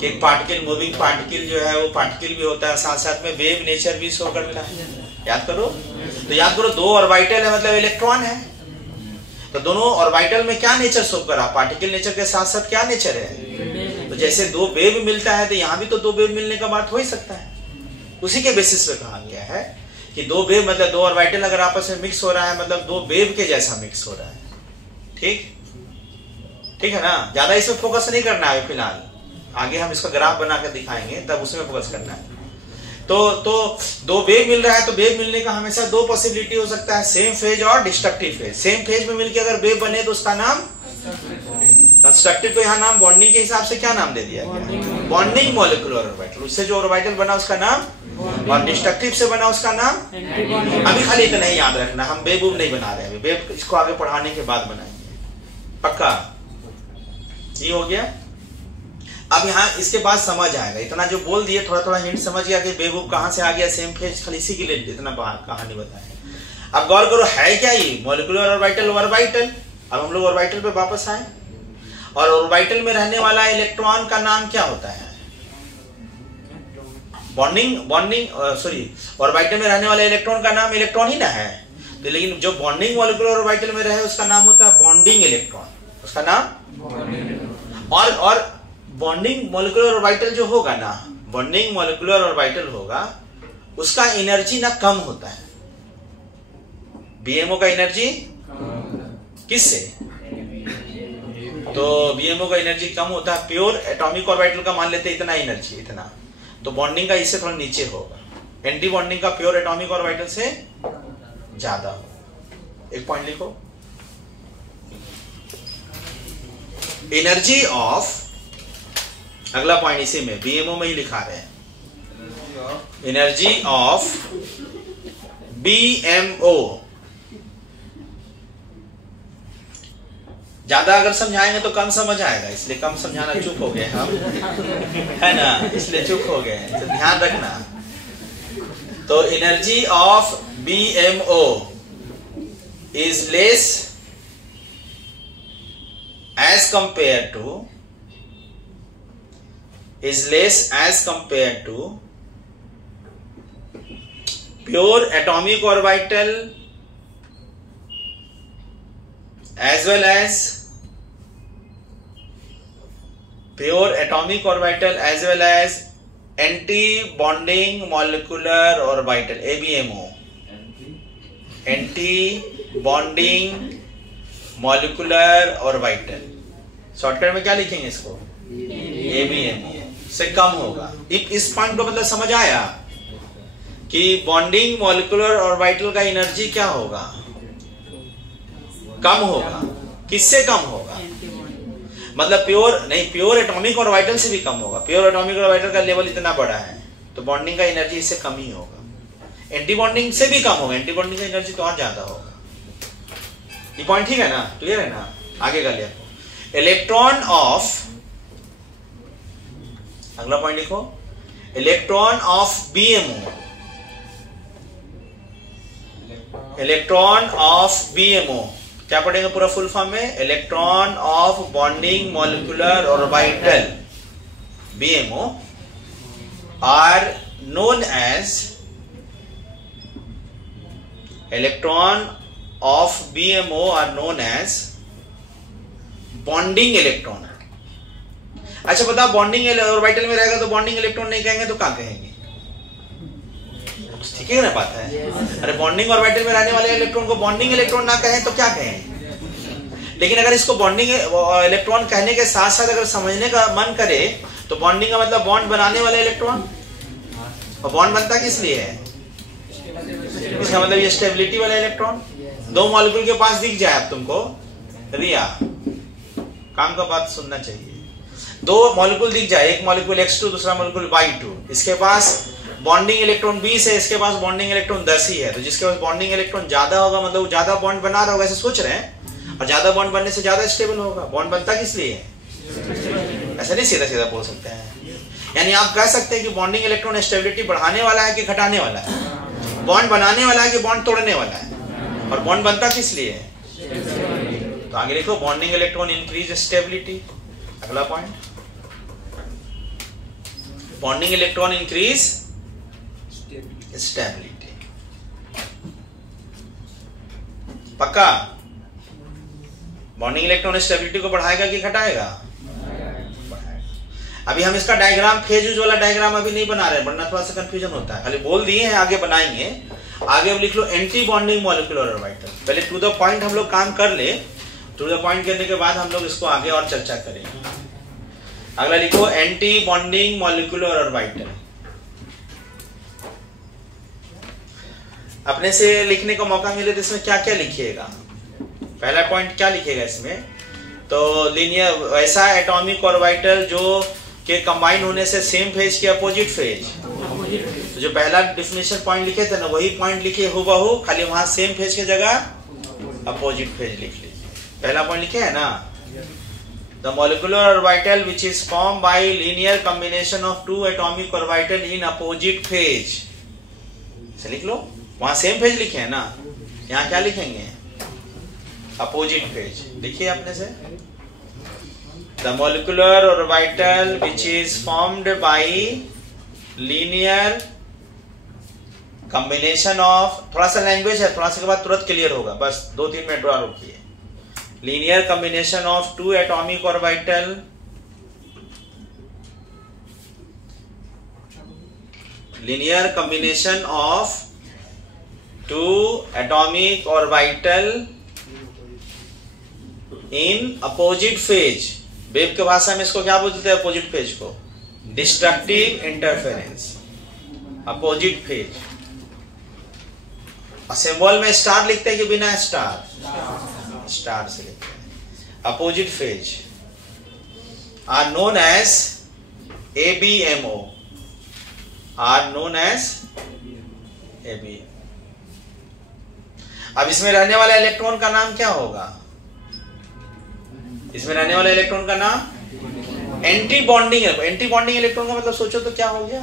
कि एक पार्टिकल, मूविंग पार्टिकल जो है वो पार्टिकल भी होता है, साथ साथ में वेव नेचर भी शो करता है, याद करो। तो याद करो, दो ऑर्बिटल है मतलब इलेक्ट्रॉन है, तो दोनों ऑर्बिटल में क्या नेचर शो करा, पार्टिकल नेचर के साथ साथ क्या नेचर है। तो जैसे दो वेव मिलता है तो यहाँ भी तो दो वेव मिलने का बात हो ही सकता है, उसी के बेसिस पे कहा गया है कि दो वेव मतलब दो ऑर्बिटल अगर आपस में मिक्स हो रहा है मतलब दो वेव के जैसा मिक्स हो रहा है। ठीक, ठीक है ना, ज्यादा इसमें फोकस नहीं करना है फिलहाल, आगे हम इसका ग्राफ बनाकर दिखाएंगे तब उसमें फोकस करना है। तो दो वेव मिल रहा है तो वेव मिलने का हमेशा दो पॉसिबिलिटी हो सकता है, सेम फेज और डिस्ट्रक्टिव फेज। सेम फेज में मिलकर अगर वेव बने तो उसका नाम कंस्ट्रक्टिव, को यहाँ नाम बॉन्डिंग के हिसाब से क्या नाम दे दिया गया, बॉन्डिंग मॉलिक्यूलर ऑर्बिटल। उससे जो ऑर्बिटल बना उसका नाम, और डिस्ट्रक्टिव से बना उसका नाम। अभी खाली इतना ही याद रखना, हम वेव नहीं बना रहे हैं, वेव इसको आगे पढ़ाने के बाद बनाएंगे, पक्का। ये हो गया। अब यहाँ इसके बाद समझ आएगा, इतना जो बोल दिए थोड़ा थोड़ा हिंट समझ गया कि वेव कहां से आ गया, सेम फेज, खाली इसी के लिए इतना कहानी बताए। अब गौर करो है क्या ये मॉलिक्यूलर ऑर्बिटल, ऑर्बिटल। अब हम लोग ऑर्बिटल पे वापस आए, और ऑर्बिटल में रहने वाला इलेक्ट्रॉन का नाम क्या होता है, ऑर्बिटल में रहने वाले इलेक्ट्रॉन का नाम इलेक्ट्रॉन ही ना है। तो लेकिन जो बॉन्डिंग मॉलिक्यूलर ऑर्बिटल में रहे उसका नाम होता है बॉन्डिंग इलेक्ट्रॉन, उसका नाम। और बॉन्डिंग मॉलिक्यूलर ऑर्बिटल जो होगा ना, बॉन्डिंग मॉलिक्यूलर ऑर्बिटल होगा, उसका एनर्जी ना कम होता है। बीएमओ का एनर्जी किससे, तो बीएमओ का एनर्जी कम होता है, प्योर एटॉमिक ऑर्बिटल का मान लेते इतना एनर्जी, इतना, तो बॉन्डिंग का इससे थोड़ा नीचे होगा, एंटी बॉन्डिंग का प्योर एटॉमिक ऑर्बिटल से ज्यादा होगा। एक पॉइंट लिखो, एनर्जी ऑफ, अगला पॉइंट इसी में बीएमओ में ही लिखा रहे हैं, एनर्जी ऑफ बीएमओ। ज्यादा अगर समझाएंगे तो कम समझ आएगा, इसलिए कम समझाना चुप हो गए हम, है ना, इसलिए चुप हो गए, तो ध्यान रखना। तो energy of BMO is less as compared to pure atomic orbital as well as anti bonding molecular orbital, ABMO, anti bonding molecular orbital. Shortcut में क्या लिखेंगे इसको? ABMO से कम होगा। इस पॉइंट को मतलब समझ आया कि बॉन्डिंग मॉलिक्यूलर ऑर्बिटल का एनर्जी क्या होगा? कम होगा। किससे कम होगा? मतलब प्योर नहीं, प्योर एटॉमिक ऑर्बिटल से भी कम होगा। प्योर एटॉमिक ऑर्बिटल का लेवल इतना बड़ा है तो बॉन्डिंग का एनर्जी इससे कम ही होगा। एंटी बॉन्डिंग से भी कम होगा, एंटी बॉन्डिंग का एनर्जी तो और ज्यादा होगा। ये पॉइंट ठीक है ना? क्लियर है ना? आगे का लिया इलेक्ट्रॉन ऑफ, अगला पॉइंट लिखो, electron of BMO, electron of BMO क्या पढ़ेंगे पूरा फुल फॉर्म में? Electron of bonding molecular orbital BMO are known as, electron of BMO are known as bonding electron. अच्छा बता, बॉन्डिंग ऑर्बिटल में रहेगा तो बॉन्डिंग इलेक्ट्रॉन नहीं कहेंगे तो क्या कहेंगे? ठीक है ना बात है? अरे बॉन्डिंग ऑर्बिटल में रहने वाले इलेक्ट्रॉन को बॉन्डिंग इलेक्ट्रॉन ना कहें तो क्या कहें? लेकिन अगर इसको बॉन्डिंग इलेक्ट्रॉन कहने के साथ साथ अगर समझने का मन करे तो बॉन्डिंग का मतलब बॉन्ड बनाने वाले इलेक्ट्रॉन, और बॉन्ड बनता किस लिए है? इसका मतलब ये स्टेबिलिटी वाला इलेक्ट्रॉन। दो मॉलिक्यूल के पास दिख जाए अब तुमको, रिया काम का बात सुनना चाहिए, दो मॉलिक्यूल दिख जाए, एक मॉलिक्यूल X2 दूसरा मॉलिक्यूल Y2, इसके पास बॉन्डिंग इलेक्ट्रॉन 20 है, इसके पास बॉन्डिंग इलेक्ट्रॉन 10 ही है, तो जिसके पास बॉन्डिंग इलेक्ट्रॉन ज्यादा होगा मतलब वो ज्यादा बॉन्ड बना रहा होगा, ऐसे सोच रहे हैं, और ज्यादा बॉन्ड बनने से ज्यादा स्टेबल होगा। बॉन्ड बनता किस लिए है? ऐसा नहीं सीधा सीधा बोल सकते हैं। यानी आप कह सकते हैं कि बॉन्डिंग इलेक्ट्रॉन स्टेबिलिटी बढ़ाने वाला है कि घटाने वाला है? बॉन्ड बनाने वाला है कि बॉन्ड तोड़ने वाला है? और बॉन्ड बनता किस लिए है? तो आगे लिखो, बॉन्डिंग इलेक्ट्रॉन इंक्रीज स्टेबिलिटी। अगला point, bonding electron increase stability. पक्का? बॉन्डिंग इलेक्ट्रॉन स्टेबिलिटी को बढ़ाएगा कि घटाएगा? अभी हम इसका डायग्राम, फेज वाला डायग्राम अभी नहीं बना रहे, वरना थोड़ा सा कंफ्यूजन होता है, खाली बोल दिए हैं, आगे बनाएंगे। आगे अब लिख लो एंटी बॉन्डिंग मॉलिक्यूलर ऑर्बिटल। पहले टू द पॉइंट हम लोग काम कर ले, टू द पॉइंट करने के बाद हम लोग इसको आगे और चर्चा करेंगे। अगला लिखो एंटी बॉन्डिंग मॉलिक्यूलर ऑर्बिटल। अपने से लिखने का मौका मिले तो इसमें क्या क्या लिखिएगा? पहला पॉइंट क्या लिखेगा इसमें? तो लीनियर, वैसा एटॉमिक ऑर्बिटल जो के कंबाइन होने से सेम फेज के अपोजिट फेज। तो जो पहला डेफिनेशन पॉइंट लिखे थे ना, वही पॉइंट लिखिए हूबहू, खाली वहां सेम फेज की जगह अपोजिट फेज लिख लीजिए। पहला पॉइंट लिखे है ना, the molecular orbital which is formed by linear combination of two atomic orbital in opposite phase। इसे लिख लो, वहां सेम फेज लिखे है ना, यहाँ क्या लिखेंगे? Opposite phase. देखिए अपने से, the molecular orbital which is formed by linear combination of, थोड़ा सा लैंग्वेज है, थोड़ा सा के बाद तुरंत क्लियर होगा, बस 2-3 मिनट और रुकिए। linear combination of two atomic orbital linear combination of two atomic orbital in opposite phase। Wave के भाषा में इसको क्या बोलते हैं? अपोजिट फेज को destructive interference, opposite phase. Symbol में स्टार लिखते हैं कि बिना स्टार? स्टार से लिखते हैं। Opposite phase are known as ABMO, are known as ABMO। अब इसमें रहने वाला इलेक्ट्रॉन का नाम क्या होगा? इसमें रहने वाला इलेक्ट्रॉन का नाम anti bonding. Anti bonding electron का मतलब सोचो तो क्या हो गया?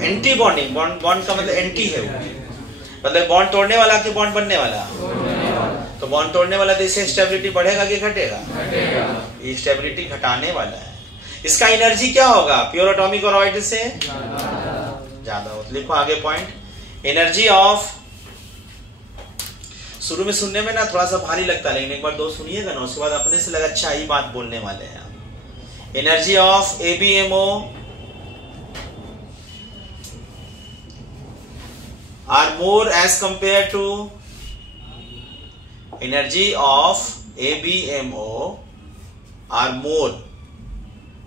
एंटी बॉन्डिंग, बॉन्ड का मतलब एंटी है, मतलब बॉन्ड तोड़ने वाला कि बॉन्ड बनने वाला? तो बॉन्ड तोड़ने वाला, तो इससे स्टेबिलिटी बढ़ेगा कि घटेगा? ये स्टेबिलिटी घटाने वाला है। इसका एनर्जी क्या होगा? प्योर एटॉमिक ऑर्बिटल से ज्यादा हो। लिखो आगे पॉइंट, एनर्जी ऑफ, शुरू में सुनने में ना थोड़ा सा भारी लगता है, लेकिन एक बार दो सुनिएगा ना, उसके बाद अपने से लगा अच्छा ही बात बोलने वाले हैं। Energy of ABMO are more as compared to energy of ABMO are more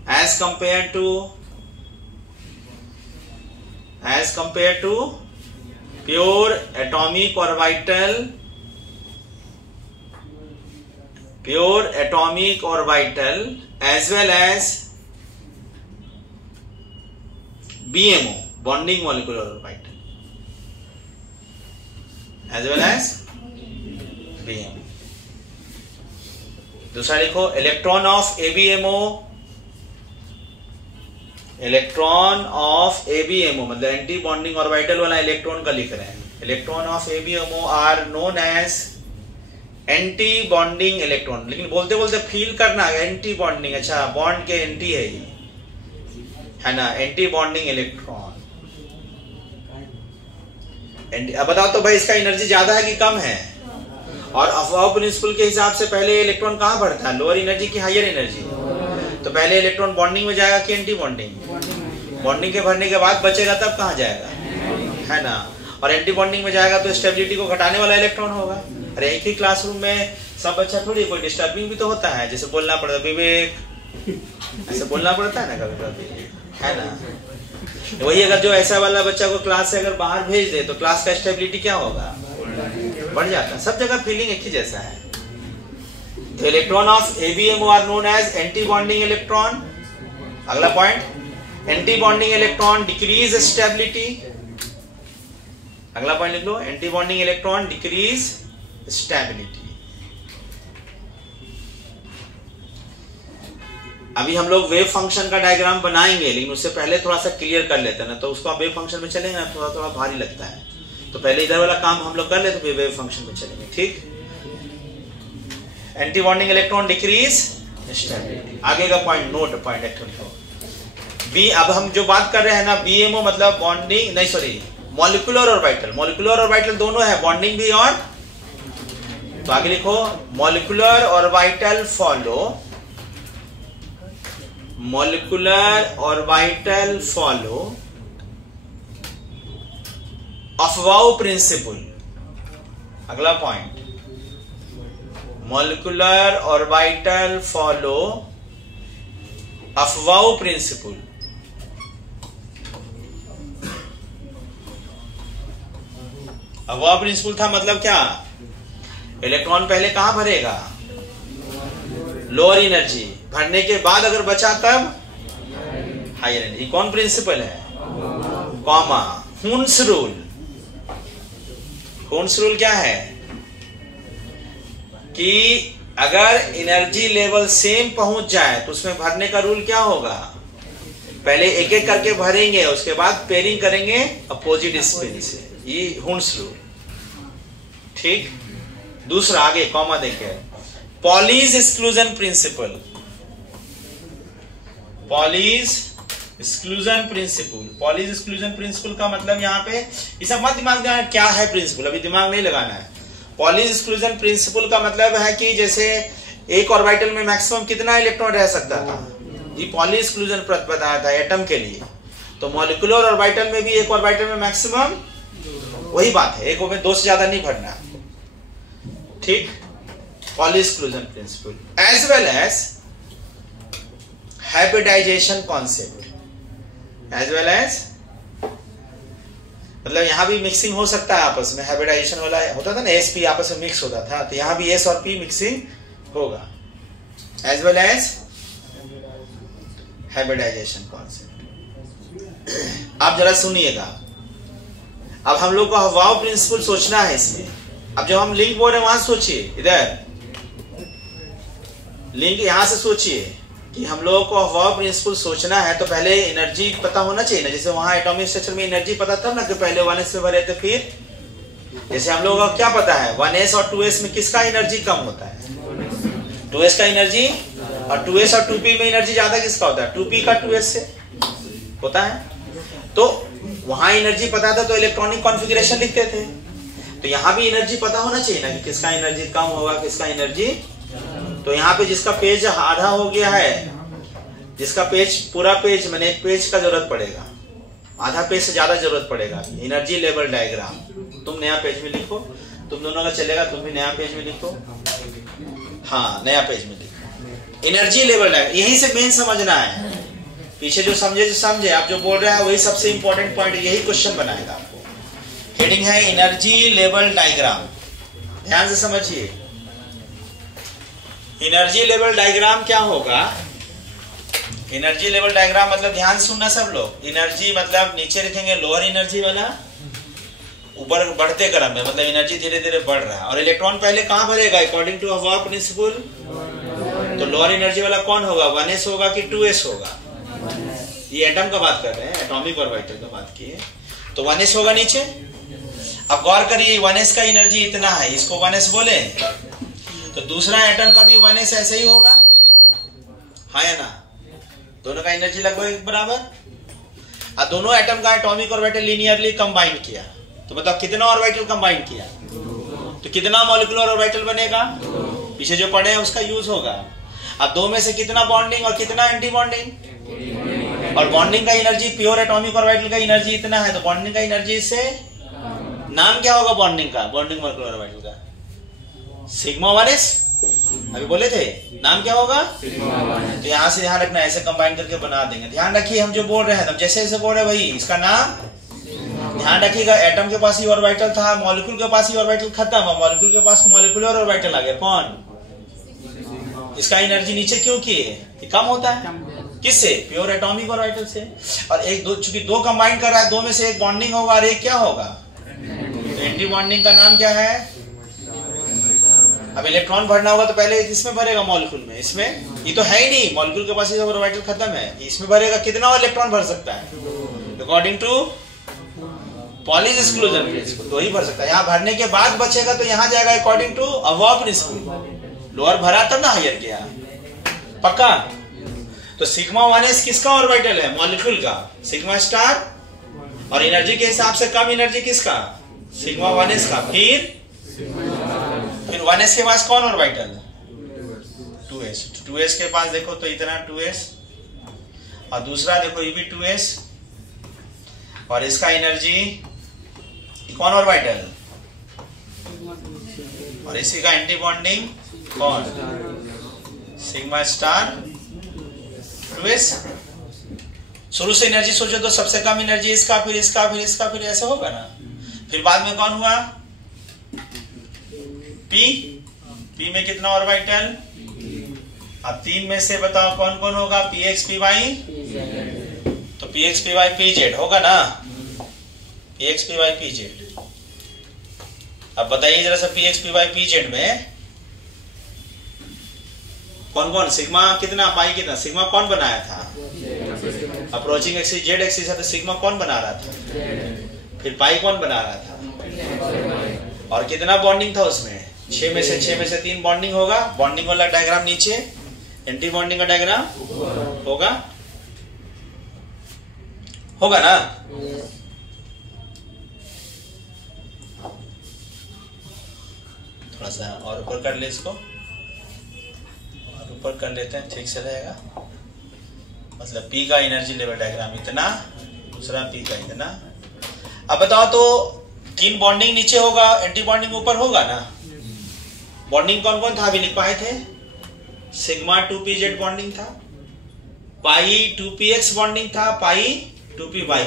as compared to pure atomic orbital as well as BMO bonding molecular orbital as well as BMO. दूसरा लिखो इलेक्ट्रॉन ऑफ ABMO मतलब anti bonding orbital वाला electron का लिख रहे हैं. Electron of ABMO are known as anti bonding electron. लेकिन बोलते बोलते फील करना एंटी बॉन्डिंग. अच्छा बॉन्ड के एंटी है ये, है ना, एंटी बॉन्डिंग इलेक्ट्रॉन. अब बताओ तो भाई इसका एनर्जी ज्यादा है कि कम है? और अफवाह प्रिंसिपल के हिसाब से पहले इलेक्ट्रॉन कहां बढ़ता है? लोअर एनर्जी की हायर एनर्जी. तो पहले इलेक्ट्रॉन बॉन्डिंग में जाएगा कि एंटी बॉन्डिंग? बॉन्डिंग के भरने के बाद बचेगा तब कहां जाएगा, है ना. और एंटी बॉन्डिंग में जाएगा तो स्टेबिलिटी को घटाने वाला इलेक्ट्रॉन होगा. अरे एक ही क्लासरूम में सब बच्चा थोड़ी, कोई डिस्टर्बिंग भी तो होता है. जैसे बोलना पड़ता है विवेक, ऐसे बोलना पड़ता है ना कभी कभी, है ना. वही अगर जो ऐसा वाला बच्चा को क्लास से अगर बाहर भेज दे तो क्लास का स्टेबिलिटी क्या होगा, बढ़ जाता है. सब जगह फीलिंग एक ही जैसा है. तो electron of ABMO are known as anti bonding electron. अगला point, anti bonding electron decrease stability. अगला पॉइंट लिख लो, anti bonding electron decrease stability. अभी हम लोग वेव फंक्शन का डायग्राम बनाएंगे, लेकिन उससे पहले थोड़ा सा क्लियर कर लेते हैं ना. तो उसको वेव फंक्शन में चलेंगे ना, थोड़ा थोड़ा भारी लगता है. तो पहले इधर वाला काम हम लोग कर लेते, फिर वेव फंक्शन में चलेंगे. ठीक. Anti bonding electron decrease stability. आगे का point note point actually be. अब हम जो बात कर रहे हैं ना, BMO मतलब बॉन्डिंग नहीं, sorry, molecular orbital. Molecular orbital दोनों है, बॉन्डिंग भी और. तो आगे लिखो, मॉलिक्यूलर ऑर्बिटल फॉलो अफवाह प्रिंसिपल. अगला पॉइंट, मॉलिक्यूलर ऑर्बिटल फॉलो अफवाह प्रिंसिपल. अफवाह प्रिंसिपल था मतलब क्या? इलेक्ट्रॉन पहले कहां भरेगा? Lower energy. भरने के बाद अगर बचा तब हायर एनर्जी. कौन प्रिंसिपल है? Comma. Hund's rule. Hund's rule क्या है कि अगर एनर्जी लेवल सेम पहुंच जाए तो उसमें भरने का रूल क्या होगा? पहले एक एक करके भरेंगे, उसके बाद पेयरिंग करेंगे अपोजिट स्पिन से. ये हुन्स रूल. ठीक. दूसरा आगे कॉमा देंगे, Pauli's exclusion principal. Pauli's exclusion principal. Pauli's exclusion principal का मतलब यहाँ पे ये सब मत दिमाग में क्या है प्रिंसिपल, अभी दिमाग नहीं लगाना है. पॉलीज एक्सक्लूजन प्रिंसिपल का मतलब है कि जैसे एक ऑर्बिटल में मैक्सिमम कितना इलेक्ट्रॉन रह सकता था, ये पॉलीज एक्सक्लूजन बताया था एटम के लिए. तो मॉलिक्यूलर ऑर्बिटल में भी एक ऑर्बिटल में मैक्सिमम वही बात है, एक में दो से ज्यादा नहीं भरना. ठीक. Pauli's exclusion principle as well as hybridisation concept. As well as मतलब यहां भी मिक्सिंग हो सकता है आपस में. हाइब्रिडाइजेशन वाला होता था ना, sp आपस में मिक्स होता था, तो यहां भी s और p मिक्सिंग होगा. As well as hybridisation concept. आप जरा सुनिएगा. अब हम लोग को अफवाह प्रिंसिपल सोचना है इसमें. अब जब हम लिंक बोल रहे हैं वहां सोचिए, इधर लिंक यहां से सोचिए कि हम लोगों को अफवाह प्रिंसिपल सोचना है तो पहले एनर्जी पता होना चाहिए ना. जैसे वहां एटॉमिक स्ट्रक्चर में एनर्जी पता था ना कि पहले 1s से भरे थे, फिर जैसे हम लोगों को क्या पता है 1s और 2s में किसका एनर्जी कम होता है? 2s का एनर्जी. और 2s और 2p में एनर्जी ज्यादा किसका होता है? 2p का 2s से होता है. तो वहां एनर्जी पता था तो इलेक्ट्रॉनिक कॉन्फ़िगरेशन लिखते थे. तो यहाँ भी एनर्जी पता होना चाहिए ना कि किसका एनर्जी कम होगा, किसका एनर्जी. तो यहाँ पे जिसका पेज आधा हो गया है, जिसका पेज पूरा पेज मैंने एक पेज का जरूरत पड़ेगा, आधा पेज से ज्यादा जरूरत पड़ेगा. एनर्जी लेवल डायग्राम तुम नया पेज में लिखो, तुम दोनों का चलेगा, तुम भी नया पेज में लिखो। हाँ, नया पेज में लिखो। एनर्जी लेवल डायग्राम, यही से मेन समझना है। पीछे जो समझे, आप जो बोल रहे हैं वही सबसे इंपॉर्टेंट पॉइंट, यही क्वेश्चन बनाएगा आपको। हेडिंग है एनर्जी लेवल डायग्राम, ध्यान से समझिए। एनर्जी लेवल डायग्राम क्या होगा? एनर्जी लेवल डायग्राम मतलब, ध्यान सुनना सब लोग, एनर्जी मतलब नीचे लिखेंगे लोअर एनर्जी वाला, ऊपर बढ़ते क्रम में, मतलब एनर्जी धीरे धीरे बढ़ रहा है। और इलेक्ट्रॉन पहले कहां भरेगा? अकॉर्डिंग टू हवा प्रिंसिपल। तो लोअर एनर्जी वाला कौन होगा? 1s होगा कि 2s होगा? ये एटम का बात कर रहे हैं, एटॉमिक ऑर्बिटल का बात किए, तो 1s होगा नीचे। अब गौर करिए, 1s का एनर्जी इतना है, इसको 1s बोले, तो दूसरा एटम का भी 1s ऐसे ही होगा, हाँ या ना? दोनों का एनर्जी लगभग बराबर। अब दोनों एटम का एटॉमिक ऑर्बिटल लीनियरली कंबाइन किया, तो मतलब कितना ऑर्बिटल कंबाइन किया? तो कितना मॉलिक्यूलर ऑर्बिटल बनेगा? पीछे जो पढ़े हैं उसका यूज होगा। अब दो में से कितना बॉन्डिंग और कितना एंटी बॉन्डिंग? और बॉन्डिंग का एनर्जी, प्योर एटॉमिक ऑर्बिटल का एनर्जी इतना है, तो बॉन्डिंग का एनर्जी से नाम क्या होगा बॉन्डिंग का? बॉन्डिंग मॉलिक्यूलर ऑर्बिटल का सिग्मा 1s, अभी बोले थे, नाम क्या होगा? तो यहां से ध्यान रखना, ऐसे कंबाइन करके बना देंगे। ध्यान रखिए, हम जो बोल रहे हैं, जैसे जैसे बोल रहे हैं वही, इसका नाम ध्यान रखिएगा। एटम के पास ही ऑर्बिटल था, मॉलिक्यूल के पास ही ऑर्बिटल खत्म, मॉलिक्यूल के पास मॉलिक्यूलर ऑर्बिटल आ गया, कौन? इसका एनर्जी नीचे क्यों किए? ये कम होता है, किससे? प्योर एटॉमिक ऑर्बिटल से। और एक दो, चूंकि दो कंबाइन कर रहा है, दो में से एक बॉन्डिंग होगा और एक क्या होगा? तो एंटी बॉन्डिंग का नाम क्या है? अब इलेक्ट्रॉन भरना होगा तो पहले इसमें भरेगा, मॉलिक्यूल में, इसमें ये तो है ही नहीं, मॉलिक्यूल के पास ही ऑर्बिटल खत्म है, इसमें भरेगा। कितना इलेक्ट्रॉन भर सकता है? According to Pauli's exclusion principle, तो ही भर सकता है। यहाँ भरने के बाद बचेगा तो यहाँ जाएगा according to above principle. Lower भरा तब ना हायर किया, पक्का? तो सिग्मा 1s किसका ऑर्बिटल है? मॉलिक्यूल का, सिग्मा स्टार। और एनर्जी के हिसाब से कम एनर्जी किसका? सिग्मा 1s का। फिर 1s के पास कौन ऑर्बिटल? 2s। 2s के पास देखो तो इतना 2s, और दूसरा देखो ये भी 2s, और इसका एनर्जी कौन ऑर्बिटल? और इसी का एंटी बॉन्डिंग कौन? Sigma star 2s। शुरू से एनर्जी सोचो तो सबसे कम एनर्जी इसका, फिर इसका, फिर इसका, फिर ऐसे होगा ना। फिर बाद में कौन हुआ? p। p में कितना ऑर्बिटल? अब तीन में से बताओ कौन कौन होगा? px py, तो px py pz होगा ना, px py pz। अब बताइए जरा सा, px py pz में कौन कौन? सिग्मा कितना, पाई कितना? सिग्मा कौन बनाया था? अप्रोचिंग एक्सिस जेड एक्सिस है, तो सिग्मा कौन बना रहा था? फिर पाई कौन बना रहा था? और कितना बॉन्डिंग था उसमें? 6 में से 3 बॉन्डिंग होगा। बॉन्डिंग वाला डायग्राम नीचे, एंटी बॉन्डिंग का डायग्राम होगा, होगा ना? थोड़ा सा और ऊपर कर ले इसको, और ऊपर कर लेते हैं, ठीक से रहेगा। मतलब P का एनर्जी लेवल डायग्राम इतना, दूसरा P का इतना। अब बताओ तो 3 बॉन्डिंग नीचे होगा, एंटी बॉन्डिंग ऊपर होगा ना? बॉन्डिंग कौन कौन था अभी लिख पाए थे? सिग्मा 2pz बॉन्डिंग था, पाई 2px बॉन्डिंग था, पाई 2py था,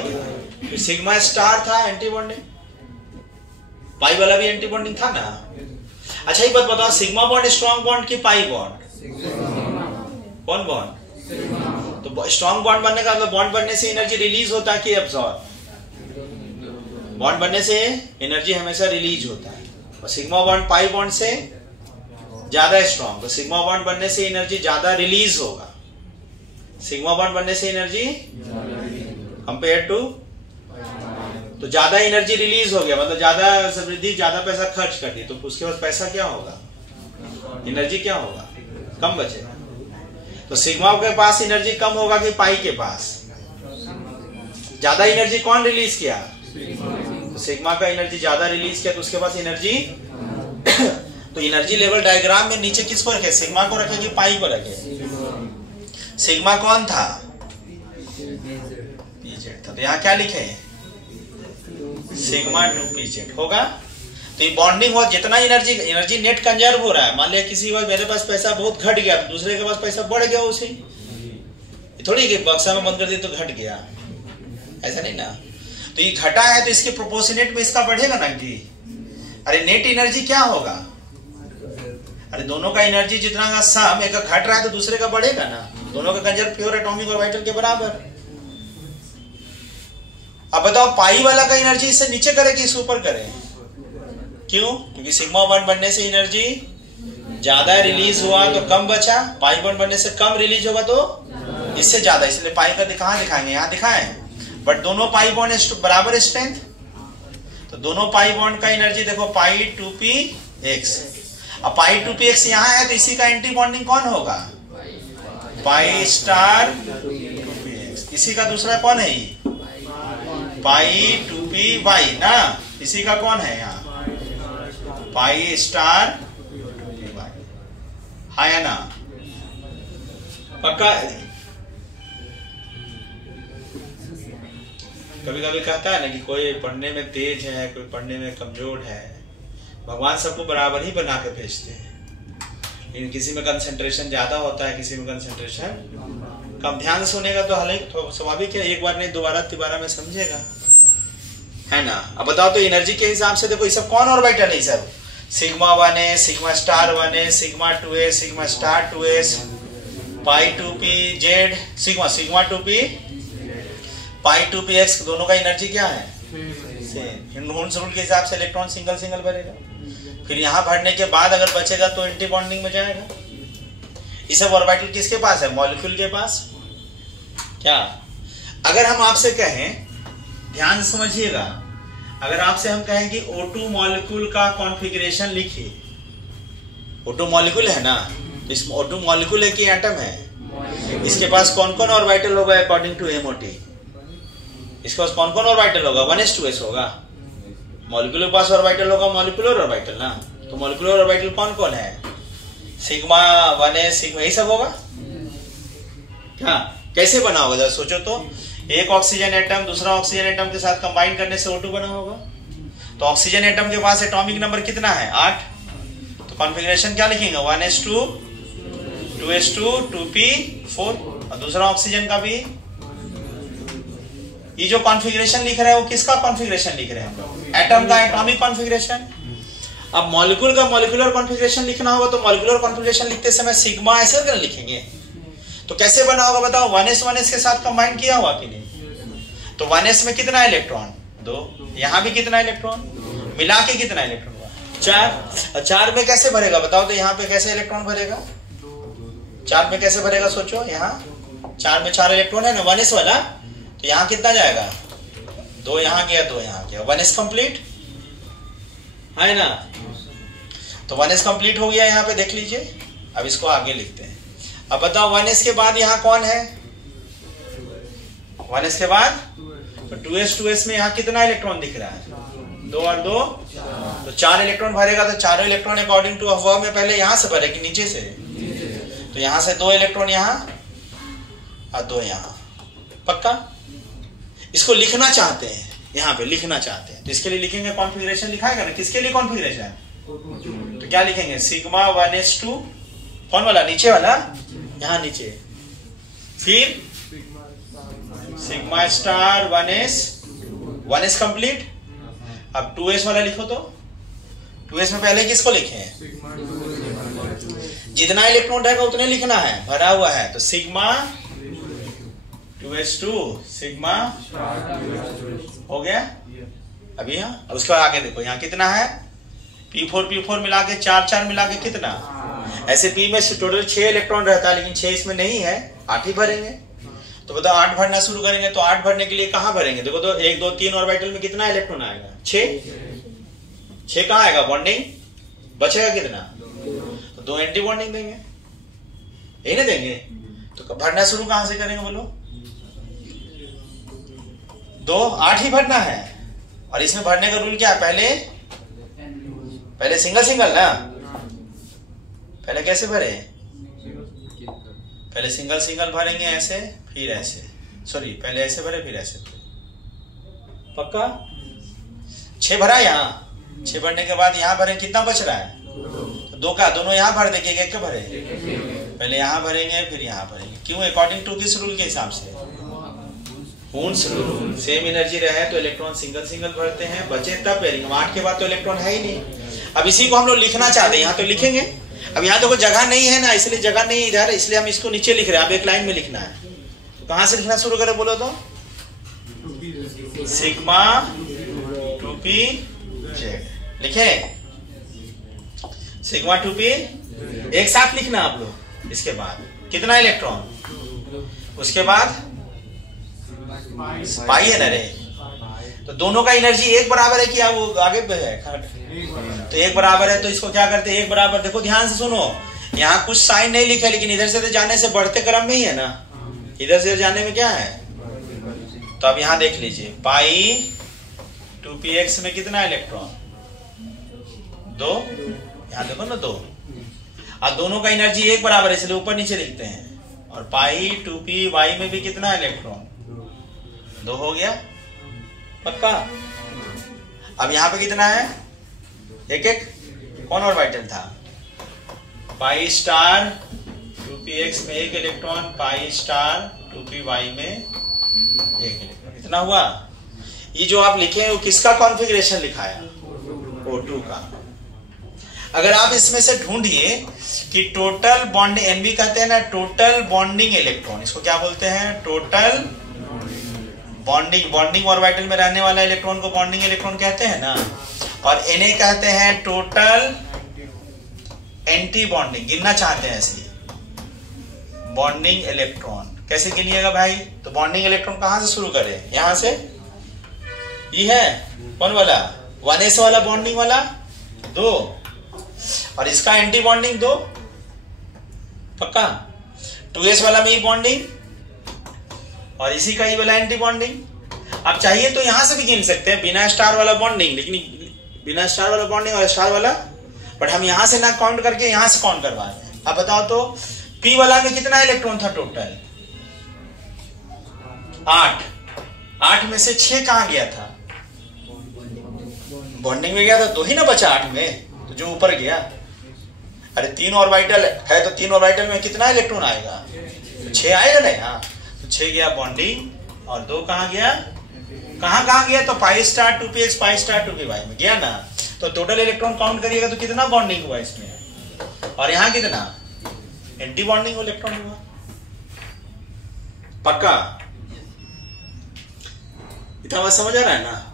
फिर सिग्मा स्टार था एंटी बॉन्डिंग, पाई वाला भी एंटी बॉन्डिंग था ना। अच्छा ये बात बताओ, सिग्मा बॉन्ड स्ट्रॉन्ग बॉन्ड की पाई बॉन्ड? कौन बॉन्ड? तो स्ट्रॉन्ग बॉन्ड बनने का मतलब बॉन्ड बनने से एनर्जी रिलीज होता है कि एब्सॉर्ब? बॉन्ड बनने से एनर्जी हमेशा रिलीज होता है, और सिग्मा बॉन्ड पाई बॉन्ड से ज्यादा स्ट्रॉन्ग, तो सिग्मा बॉन्ड बनने से एनर्जी ज्यादा रिलीज होगा। सिग्मा बॉन्ड बनने से एनर्जी कंपेयर टू, तो ज्यादा एनर्जी रिलीज हो गया, मतलब ज्यादा समृद्धि, ज्यादा पैसा खर्च कर दी, तो उसके पास पैसा क्या होगा? एनर्जी क्या होगा? कम बचेगा। तो सिग्मा के पास एनर्जी कम होगा कि पाई के पास? ज्यादा एनर्जी कौन रिलीज किया? तो सिग्मा का एनर्जी ज्यादा रिलीज किया, तो उसके पास एनर्जी तो एनर्जी लेवल डायग्राम में नीचे किस को रखे? सिग्मा को रखे कि पाई को रखे? सिग्मा कौन था? pz था। तो यहाँ क्या लिखे? सिग्मा 2pz होगा। तो ये बॉन्डिंग हुआ, जितना एनर्जी नेट कंजर्व हो रहा है। मान लिया किसी वक्त मेरे पास पैसा बहुत घट गया, दूसरे के पास पैसा बढ़ गया, उसे थोड़ी कि बक्सा में बंद कर दिया तो घट गया, ऐसा नहीं ना। तो ये घटा है तो इसके प्रोपोर्शनेट में इसका बढ़ेगा ना कि अरे नेट एनर्जी क्या होगा, अरे दोनों का एनर्जी जितना का सम, एक का घट रहा है तो दूसरे का बढ़ेगा ना, दोनों का कंजर्व प्योर एटॉमिक ऑर्बिटल के बराबर। अब बताओ पाई वाला का एनर्जी इससे नीचे करे कि इस ऊपर करे? क्यों? क्योंकि सिग्मा 1 बनने से एनर्जी ज्यादा रिलीज हुआ तो कम बचा, पाई 1 बनने से कम रिलीज होगा तो इससे ज्यादा, इसलिए पाई का कहां दिखाएंगे, यहां दिखाएं। बट दोनों पाई बॉन्ड बराबर स्ट्रेंथ, तो दोनों पाई बॉन्ड का एनर्जी देखो पाई 2px। अब पाई 2px यहां है तो इसी का एंटी बॉन्डिंग कौन होगा? Pi star 2px। इसी का दूसरा कौन है? पाई 2py ना, इसी का कौन है यहाँ? Pi star 2py। है ना? पक्का? कभी कभी कहता है ना कि कोई पढ़ने में तेज है, कोई पढ़ने में कमजोर है। भगवान सबको बराबर ही बना के भेजते हैं, लेकिन किसी में कंसंट्रेशन ज्यादा होता है, किसी में कंसंट्रेशन कम। ध्यान से सुनेगा तो हालांकि स्वाभाविक है, एक बार नहीं दोबारा तिबारा में समझेगा, है ना। अब बताओ तो एनर्जी के हिसाब से देखो ये सब कौन ऑर्बिटल है? सब sigma 1s, sigma star 1s, sigma 2s, sigma star 2s, पाई 2pz, सिग्मा 2p, पाई 2px। दोनों का एनर्जी क्या है? सेम। हुंस रूल के हिसाब से इलेक्ट्रॉन सिंगल सिंगल भरेगा, फिर यहाँ भरने के बाद अगर बचेगा तो एंटी बॉन्डिंग में जाएगा। ये सब ऑर्बिटल किसके पास है? मॉलिक्यूल के पास। क्या अगर हम आपसे कहें, ध्यान समझिएगा, अगर आपसे हम कहें कि O2 मॉलिक्यूल का कॉन्फ़िगरेशन लिखिए, O2 मॉलिक्यूल है ना, इस O2 मॉलिक्यूल है कि एटम है? इसके पास कौन कौन ऑर्बिटल होगा अकॉर्डिंग टू MOT? इसके पास कौन कौन ऑर्बिटल होगा? 1s 2s होगा। मॉलिक्यूल के पास ऑर्बिटल होगा, मॉलिक्यूलर ऑर्बिटल ना। तो मॉलिक्यूलर ऑर्बिटल कौन कौन है? सिग्मा 1s, सिग्मा, यही सब होगा। क्या कैसे बना होगा जरा सोचो तो। एक ऑक्सीजन एटम दूसरा ऑक्सीजन एटम के साथ कंबाइन करने से O2 बना होगा। तो ऑक्सीजन एटम के पास एटॉमिक नंबर कितना है? 8। तो कॉन्फ़िगरेशन क्या लिखेंगे? 1s2, 2s2, 2p4। और दूसरा ऑक्सीजन का भी ये जो कॉन्फ़िगरेशन लिख रहे हैं वो किसका कॉन्फ़िगरेशन लिख रहे हैं हम लोग? एटम का एटॉमिक कॉन्फ़िगरेशन। अब मॉलिक्यूल का मॉलिक्यूलर कॉन्फ़िगरेशन लिखना होगा तो मॉलिक्यूलर कॉन्फ़िगरेशन लिखते समय सिग्मा ऐसे कर लिखेंगे। तो कैसे बना होगा बताओ? 1s के साथ कंबाइन किया हुआ कि नहीं? तो 1s में कितना इलेक्ट्रॉन? 2। यहाँ भी कितना इलेक्ट्रॉन? मिला के कितना इलेक्ट्रॉन हुआ? 4। 4 में कैसे भरेगा बताओ तो? यहाँ पे कैसे इलेक्ट्रॉन भरेगा? 4 में कैसे भरेगा सोचो। यहाँ 4 में 4 इलेक्ट्रॉन है ना 1s वाला, तो यहाँ कितना जाएगा? 2 यहाँ गया, 2 यहाँ गया। 1s कंप्लीट है ना। तो 1s कंप्लीट हो गया, यहाँ पे देख लीजिए। अब इसको आगे लिखते हैं। अब बताओ 1s के बाद यहाँ कौन है? 1s के बाद तो 2s में यहाँ कितना इलेक्ट्रॉन दिख रहा है? 2 और 2 तो 4 इलेक्ट्रॉन भरेगा। तो चारों इलेक्ट्रॉन अकॉर्डिंग टू अफवाह में पहले यहाँ से भरे कि नीचे से? तो यहाँ से 2 इलेक्ट्रॉन यहाँ और 2 यहाँ। पक्का? इसको लिखना चाहते हैं, यहाँ पे लिखना चाहते हैं तो इसके लिए लिखेंगे कॉन्फ़िगरेशन लिखाएगा ना। किसके लिए कॉन्फ़िगरेशन? तो क्या लिखेंगे? सिग्मा 1s2 कौन वाला? नीचे वाला, यहाँ नीचे। फिर सिग्मा स्टार 1s कंप्लीट। अब 2s वाला लिखो तो 2s में पहले किसको लिखे हैं? जितना इलेक्ट्रॉन रहेगा उतने लिखना है, भरा हुआ है। तो सिग्मा 2s2 सिग्मा हो गया। अभी यहाँ अब उसके बाद आगे देखो, यहाँ कितना है? P4 मिला के 4 मिला के कितना? ऐसे P में टोटल 6 इलेक्ट्रॉन रहता है, लेकिन 6 इसमें नहीं है, 8 ही भरेंगे। तो बताओ 8 भरना शुरू करेंगे तो 8 भरने के लिए कहाँ भरेंगे? देखो तो 1 2 3 ऑर्बिटल में कितना इलेक्ट्रॉन आएगा? 6 कहाँ आएगा? बॉन्डिंग बचेगा कितना? तो 2 एंटी बॉन्डिंग देंगे, यही ना देंगे। तो भरना शुरू कहां से करेंगे बोलो? 2 8 ही भरना है। और इसमें भरने का रूल क्या है? पहले सिंगल ना। पहले कैसे भरे? पहले सिंगल भरेंगे ऐसे, फिर ऐसे, सॉरी पहले ऐसे भरे फिर ऐसे। पक्का? 6 भरा यहाँ, 6 भरने के बाद यहाँ भरें, कितना बच रहा है? 2 का, दोनों यहाँ भर देंगे, एक भरे, पहले यहाँ भरेंगे फिर यहाँ भरेंगे। क्यों? अकॉर्डिंग टू किस रूल के हिसाब से? हून्स रूल। सेम एनर्जी रहे तो इलेक्ट्रॉन सिंगल सिंगल भरते हैं, बचे तब पेयरिंग। 8 के बाद तो इलेक्ट्रॉन है ही नहीं। अब इसी को हम लोग लिखना चाहते हैं, यहाँ तो लिखेंगे। अब यहाँ देखो जगह नहीं है ना, इसलिए जगह नहीं इधर, इसलिए हम इसको नीचे लिख रहे हैं। अब एक लाइन में लिखना है, तो कहाँ से लिखना शुरू करें बोलो तो? सिग्मा 2p(z) लिखे, सिग्मा 2p एक साथ लिखना आप लोग। इसके बाद कितना इलेक्ट्रॉन, उसके बाद पाई है ना रे, तो दोनों का एनर्जी एक बराबर है कि वो आगे पे है? तो एक बराबर है, तो इसको क्या करते हैं? एक बराबर, देखो ध्यान से सुनो, यहाँ कुछ साइन नहीं लिखा, लेकिन इधर से तो जाने से बढ़ते क्रम में ही है ना, इधर से जाने में क्या है? तो अब यहाँ देख लीजिए, पाई 2px में कितना इलेक्ट्रॉन? 2, यहाँ देखो ना 2, और दोनों का एनर्जी एक बराबर है, इसलिए ऊपर नीचे लिखते हैं। और पाई 2py में भी कितना इलेक्ट्रॉन? 2 हो गया पक्का। अब यहाँ पे कितना है? एक एक, कौन ऑर्बिटल था? पाई स्टार 2px में 1 इलेक्ट्रॉन, पाई स्टार 2py में 1 इलेक्ट्रॉन, इतना हुआ। ये जो आप लिखे हैं वो किसका कॉन्फ़िगरेशन लिखाया? O2 का। अगर आप इसमें से ढूंढिए कि टोटल बॉन्ड, NB कहते हैं ना टोटल बॉन्डिंग इलेक्ट्रॉन, इसको क्या बोलते हैं? Total bonding. बॉन्डिंग ऑर्बिटल में रहने वाला इलेक्ट्रॉन को बॉन्डिंग इलेक्ट्रॉन कहते हैं ना, और Na कहते हैं टोटल एंटी बॉन्डिंग। गिनना चाहते हैं ऐसे बॉन्डिंग इलेक्ट्रॉन, कैसे गिनिएगा भाई? तो बॉन्डिंग इलेक्ट्रॉन कहां से शुरू करें? यहां से, ये है कौन वाला? 1s वाला बॉन्डिंग वाला 2, और इसका एंटी बॉन्डिंग 2 पक्का। 2s वाला में ही बॉन्डिंग, और इसी का ही वाला एंटी बॉन्डिंग। आप चाहिए तो यहां से भी गिन सकते हैं बिना स्टार वाला बॉन्डिंग, लेकिन बिना स्टार वाला बॉन्डिंग और स्टार वाला, बट हम यहां से ना काउंट करके यहां से काउंट करवा रहे हैं। अब बताओ तो P वाला में कितना इलेक्ट्रॉन था टोटल? 8। 8 में से 6 कहां गया था? बॉन्डिंग में गया था, 2 ही ना बचा 8 में, तो जो ऊपर गया। अरे 3 ऑर्बिटल है, तो 3 ऑर्बिटल में कितना इलेक्ट्रॉन आएगा? तो 6 आएगा ना यहाँ, तो 6 गया बॉन्डिंग, और 2 कहां गया? कहां गया? तो pi star 2px pi star 2py में गया ना। तो टोटल इलेक्ट्रॉन काउंट करिएगा तो कितना बॉन्डिंग हुआ इसमें, और यहाँ कितना एंटी बॉन्डिंग इलेक्ट्रॉन हुआ पक्का। इतना बात समझ आ रहा है ना?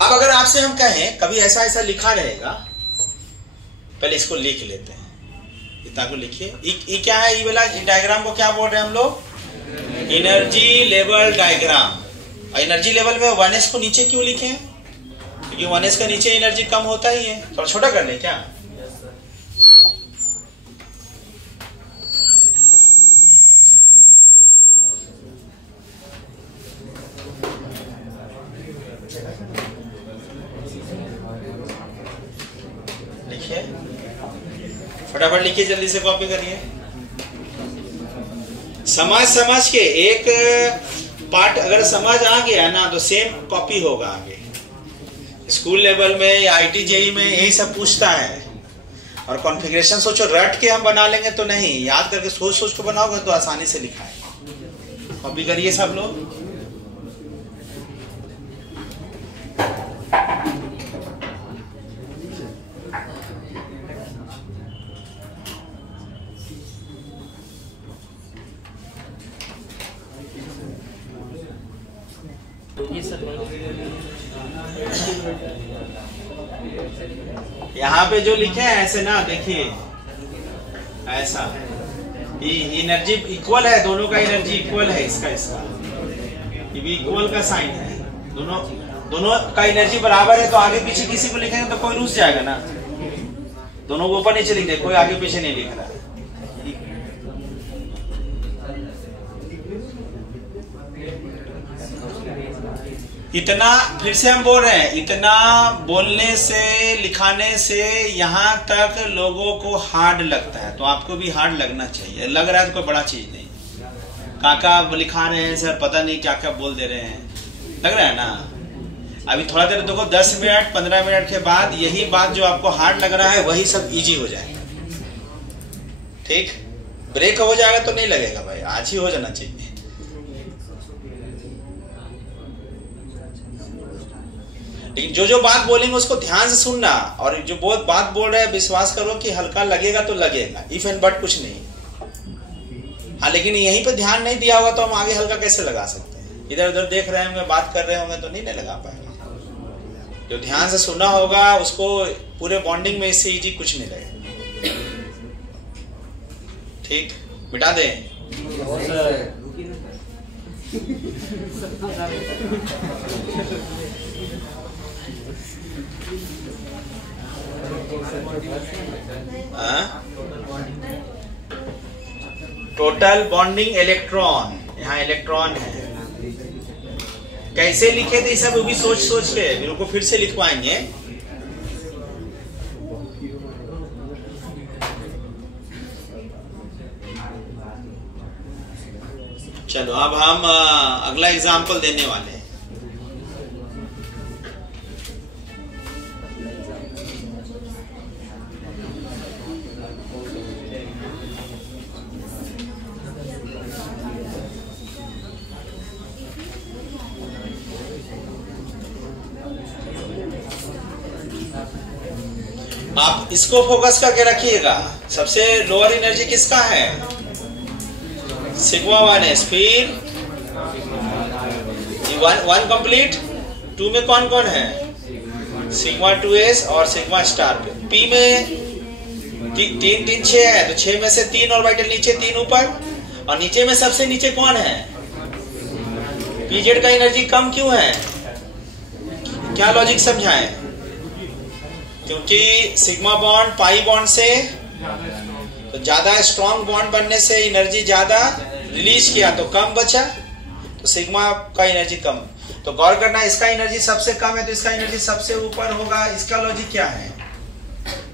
अब अगर आपसे हम कहें कभी ऐसा ऐसा लिखा रहेगा, पहले इसको लिख लेते हैं, इतना को लिखिए। ये क्या है? ये वाला डायग्राम को क्या बोल रहे हैं हम लोग? Energy level diagram. Energy level में 1s को नीचे क्यों लिखे? क्योंकि 1s का नीचे एनर्जी कम होता ही है। थोड़ा छोटा कर ले क्या? लिखिए फटाफट, लिखिए जल्दी से, कॉपी करिए। समझ के एक पार्ट अगर समझ आ गया ना तो सेम कॉपी होगा आगे। स्कूल लेवल में या IIT JEE में यही सब पूछता है। और कॉन्फ़िगरेशन सोचो रट के हम बना लेंगे तो नहीं, याद करके सोच सोच के बनाओगे तो आसानी से लिखा है। कॉपी करिए सब लोग। यहाँ पे जो लिखे हैं ऐसे ना, देखिए ऐसा एनर्जी इक्वल है, दोनों का एनर्जी इक्वल है, इसका ये भी इक्वल का साइन है। दोनों का एनर्जी बराबर है, तो आगे पीछे किसी को लिखेंगे तो कोई रुस जाएगा ना। दोनों को ऊपर नीचे लिख दे, कोई आगे पीछे नहीं लिख रहा। इतना फिर से हम बोल रहे हैं, इतना बोलने से लिखाने से यहाँ तक लोगों को हार्ड लगता है, तो आपको भी हार्ड लगना चाहिए। लग रहा है तो कोई बड़ा चीज नहीं, काका लिखा रहे हैं सर, पता नहीं क्या क्या बोल दे रहे हैं, लग रहा है ना। अभी थोड़ा देर देखो, 10 मिनट 15 मिनट के बाद यही बात जो आपको हार्ड लग रहा है वही सब इजी हो जाएगा। ठीक, ब्रेक हो जाएगा तो नहीं लगेगा भाई, आज ही हो जाना चाहिए। लेकिन जो जो बात बोलेंगे उसको ध्यान से सुनना, और जो बहुत बात बोल रहे हैं विश्वास करो कि हल्का लगेगा तो लगेगा, इफ एंड बट कुछ नहीं। हाँ, लेकिन यहीं पे ध्यान नहीं दिया होगा तो हम आगे हल्का कैसे लगा सकते हैं? इधर उधर देख रहे होंगे, बात कर रहे होंगे तो नहीं लगा पाएगा। जो ध्यान से सुना होगा उसको पूरे बॉन्डिंग में इससे इजी कुछ नहीं लगेगा। ठीक, मिटा दें। टोटल बॉन्डिंग इलेक्ट्रॉन, यहाँ इलेक्ट्रॉन है। कैसे लिखे थे सब वो भी सोच सोच के मेरे को फिर से लिखवाएंगे। चलो अब हम अगला एग्जाम्पल देने वाले हैं। आप इसको फोकस करके रखिएगा। सबसे लोअर एनर्जी किसका है? Sigma 1s। फिर 1 कंप्लीट, 2 में कौन कौन है? सिग्मा 2s और सिग्मा स्टार। पी में 3 6 है, तो 6 में से 3 ऑर्बिटल नीचे, 3 ऊपर, और नीचे में सबसे नीचे कौन है? पीजेड का एनर्जी कम क्यों है? क्या लॉजिक समझाएं? क्योंकि सिग्मा बॉन्ड पाई बॉन्ड से तो ज्यादा स्ट्रॉन्ग बॉन्ड बनने से एनर्जी ज्यादा रिलीज किया तो कम बचा, तो सिग्मा का एनर्जी कम। तो गौर करना, इसका एनर्जी सबसे कम है तो इसका एनर्जी सबसे ऊपर होगा। इसका लॉजिक क्या है?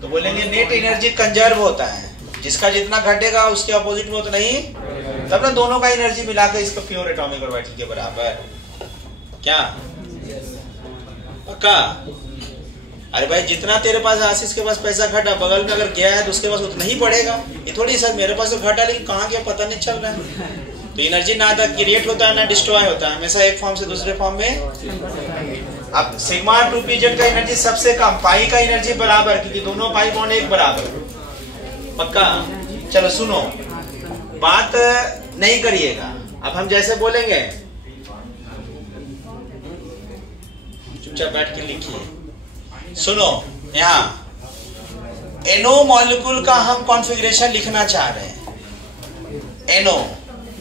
तो बोलेंगे नेट एनर्जी कंजर्व होता है, जिसका जितना घटेगा उसके अपोजिट में उतना ही, तब ना दोनों का एनर्जी मिलाकर इसको प्योर एटॉमिक ऑर्बिटल के बराबर। क्या पक्का? अरे भाई, जितना तेरे पास आशीष के पास पैसा घटा, बगल में अगर गया है तो उसके पास उतना ही पड़ेगा। ये थोड़ी सर मेरे पास तो घटा लेकिन कहाँ गया पता नहीं चल रहा है। तो एनर्जी ना क्रिएट होता है ना डिस्ट्रॉय होता है, हमेशा एक फॉर्म से दूसरे फॉर्म में। अब सिग्मा 2 पीजेड का एनर्जी सबसे कम, पाई का एनर्जी बराबर, क्योंकि दोनों पाई बॉन्ड एक बराबर। पक्का? चलो सुनो, बात नहीं करिएगा। अब हम जैसे बोलेंगे चुपचाप बैठ के लिखिए। सुनो, यहाँ एनो मॉलिक्यूल का हम कॉन्फ़िगरेशन लिखना चाह रहे हैं। एनो,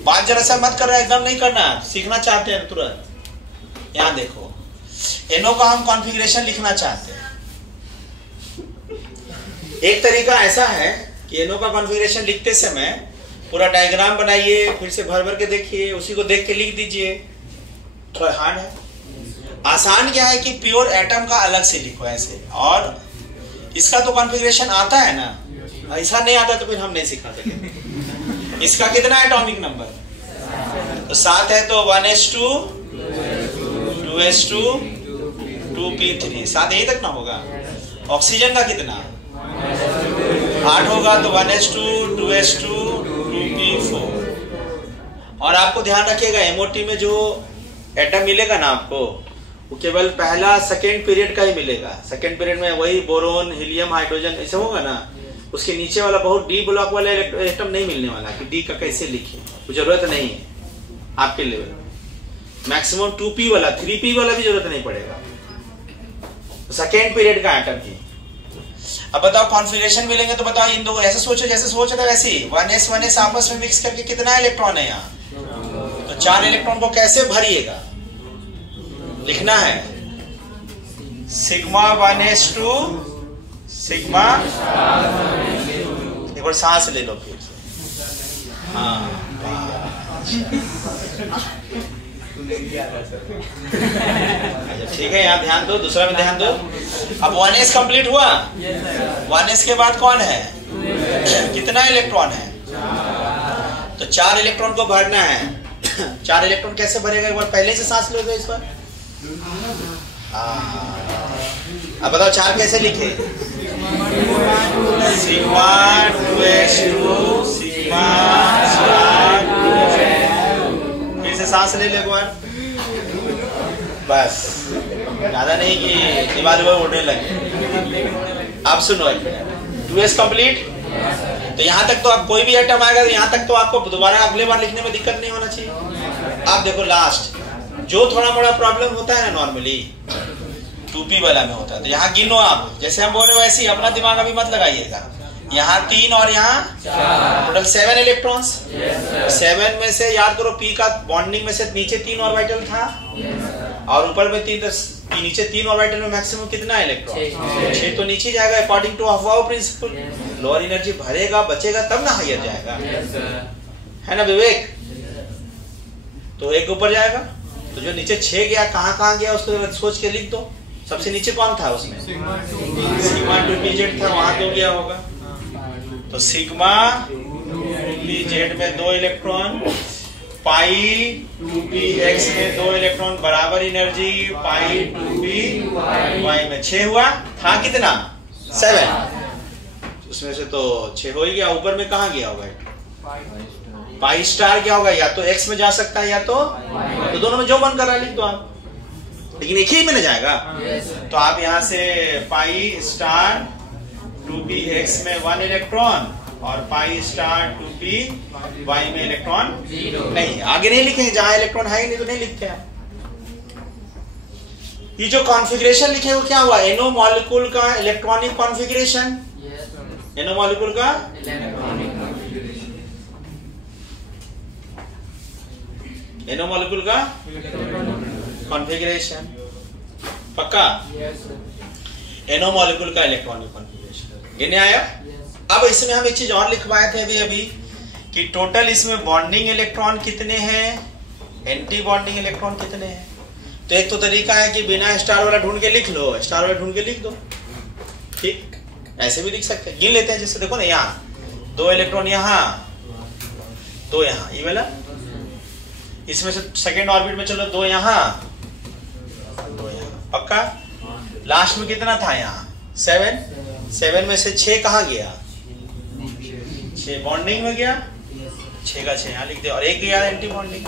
बात जरा सा मत कर रहा है, एकदम नहीं करना, सीखना चाहते हैं तुरंत। यहाँ देखो, एनो का हम कॉन्फ़िगरेशन लिखना चाहते हैं। एक तरीका ऐसा है कि एनो का कॉन्फ़िगरेशन लिखते समय पूरा डायग्राम बनाइए, फिर से भर भर के देखिए, उसी को देख के लिख दीजिए। थोड़ा हार्ड है। आसान क्या है कि प्योर एटम का अलग से लिखो ऐसे, और इसका तो कॉन्फ़िगरेशन आता है ना, ऐसा नहीं आता तो फिर हम नहीं सिखा सकेंगे। इसका कितना एटॉमिक नंबर? तो 7 है, तो 1s2 2s2 2p3, 7 यहीं तक ना होगा। ऑक्सीजन का कितना? 8 होगा, तो 1s2 2s2 2p4। और आपको ध्यान रखिएगा, एमओटी में जो एटम मिलेगा ना आपको, वो केवल पहला सेकेंड पीरियड का ही मिलेगा। सेकेंड पीरियड में वही बोरोन, हीलियम, हाइड्रोजन ऐसे होगा ना, उसके नीचे वाला बहुत डी ब्लॉक वाला एटम नहीं मिलने वाला कि डी का कैसे लिखे, वो जरूरत नहीं है आपके लेवल में। मैक्सिमम 2p वाला, 3p वाला भी जरूरत नहीं पड़ेगा, सेकेंड पीरियड का एटम ही। अब बताओ कॉन्फ़िगरेशन मिलेंगे तो बताओ, इन दो ऐसे सोचो जैसे सोच रहे वैसे ही 1s आपस में मिक्स करके कितना इलेक्ट्रॉन है यहाँ? तो 4 इलेक्ट्रॉन को कैसे भरिएगा? लिखना है सिग्मा 1s2 सिग्मा, एक बार सांस ले लो फिर से। हाँ, ठीक है, यहाँ ध्यान दो, दूसरा में ध्यान दो। अब 1s कंप्लीट हुआ, 1s के बाद कौन है? कितना इलेक्ट्रॉन है? तो 4 इलेक्ट्रॉन को भरना है। 4 इलेक्ट्रॉन कैसे भरेगा? एक बार पहले से सांस लो इस पर। अब बताओ 4 कैसे लिखे? Sigma 2h2 sigma star 2h2। फिर से सांस ले एक बार, बस ज्यादा नहीं कि दीवार उड़ने लगे। आप सुनो 2s कंप्लीट। तो यहाँ तक तो आप कोई भी आइटम आएगा तो यहाँ तक तो आपको दोबारा अगले बार लिखने में दिक्कत नहीं होना चाहिए। आप देखो लास्ट जो थोड़ा मोड़ा प्रॉब्लम होता है ना नॉर्मली 2p वाला में होता है, तो यहाँ गिनो आप, जैसे हम बोल रहे हो वैसे ही अपना दिमाग अभी मत लगाइएगा। यहाँ 3 और यहाँ टोटल 7 इलेक्ट्रॉन्स। 7 में से याद करो p का बॉन्डिंग में से नीचे 3 ऑर्बिटल था और ऊपर में 3, तो नीचे 3 ऑर्बिटल में मैक्सिमम कितना इलेक्ट्रॉन? 6 तो नीचे जाएगा अकॉर्डिंग टू अफवाह प्रिंसिपल। लोअर एनर्जी भरेगा बचेगा तब ना हायर जाएगा, है ना विवेक? तो एक ऊपर जाएगा, तो जो नीचे 6 गया कहाँ गया उसको सोच के लिख दो। सबसे नीचे कौन था उसमें? सिग्मा 2pz था, वहां 2 गया होगा। तो सिग्मा 2pz में 2 इलेक्ट्रॉन, पाई 2px में 2 इलेक्ट्रॉन, बराबर एनर्जी पाई 2py में 6 हुआ था कितना? 7। उसमें से तो 6 हो ही गया। ऊपर में कहाँ गया होगा? पाई स्टार क्या होगा? या तो x में जा सकता है या तो दोनों में जो मन कर रहा है लिख दो आप, लेकिन एक ही में न जाएगा। तो आप यहाँ से पाई स्टार 2px में 1 इलेक्ट्रॉन और पाई स्टार 2py में इलेक्ट्रॉन नहीं, आगे नहीं लिखेंगे, जहां इलेक्ट्रॉन है ही नहीं तो नहीं लिखते हैं। ये जो कॉन्फ़िगरेशन लिखे वो क्या हुआ? एनो मॉलिक्यूल का इलेक्ट्रॉनिक कॉन्फ़िगरेशन। एनो मॉलिक्यूल का एनो मॉलिक्यूल का कॉन्फ़िगरेशन पक्का? एनो मॉलिक्यूल का इलेक्ट्रॉनिक कॉन्फ़िगरेशन गिने आया। अब इसमें हम एक चीज और लिखवाए थे अभी कि टोटल इसमें बॉन्डिंग इलेक्ट्रॉन कितने हैं, एंटी बॉन्डिंग इलेक्ट्रॉन कितने हैं। तो एक तो तरीका है कि बिना स्टार वाला ढूंढ के लिख लो, स्टार वाला ढूंढ के लिख दो, ठीक? ऐसे भी लिख सकते हैं, गिन लेते हैं। जैसे देखो ना यहाँ 2 इलेक्ट्रॉन, यहाँ 2 यहाँ, ये वाला इसमें से सेकेंड ऑर्बिट में चलो 2 यहाँ 2 यहाँ, पक्का? लास्ट में कितना था यहाँ? 7 में से 6 कहाँ गया? 6 बॉन्डिंग में गया, 6 का 6 यहाँ लिख दे, और 1 गया एंटी बॉन्डिंग।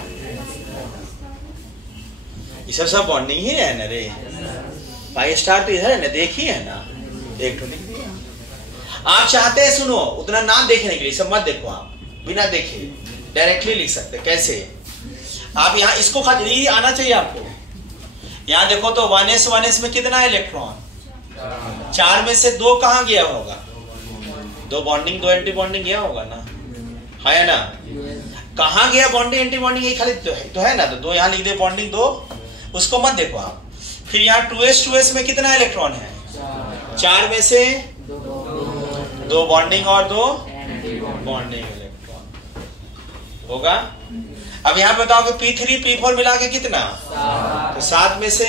ये सब बॉन्डिंग ही है ना रे। पाई स्टार तो इधर है ना, देखी है ना, एक तो लिख दिया। आप चाहते हैं सुनो उतना ना देखने के लिए सब मत देखो, आप बिना देखे डायरेक्टली लिख सकते। कैसे? आप यहाँ इसको खाली आना चाहिए आपको। यहाँ देखो तो 1s में कितना इलेक्ट्रॉन? 4 में से 2 कहाँ गया होगा? 2 बॉन्डिंग 2 एंटी बॉन्डिंग गया होगा ना, है ना? कहाँ गया बॉन्डिंग एंटी बॉन्डिंग? ये खाली तो है ना, तो 2 यहाँ लिख दे बॉन्डिंग 2, उसको मत देखो आप। फिर यहाँ 2s में कितना इलेक्ट्रॉन है? 4 में से 2 बॉन्डिंग और 2 बॉन्डिंग इलेक्ट्रॉन होगा। अब यहाँ बताओ कि P3 P4 मिला के कितना? तो 7 में से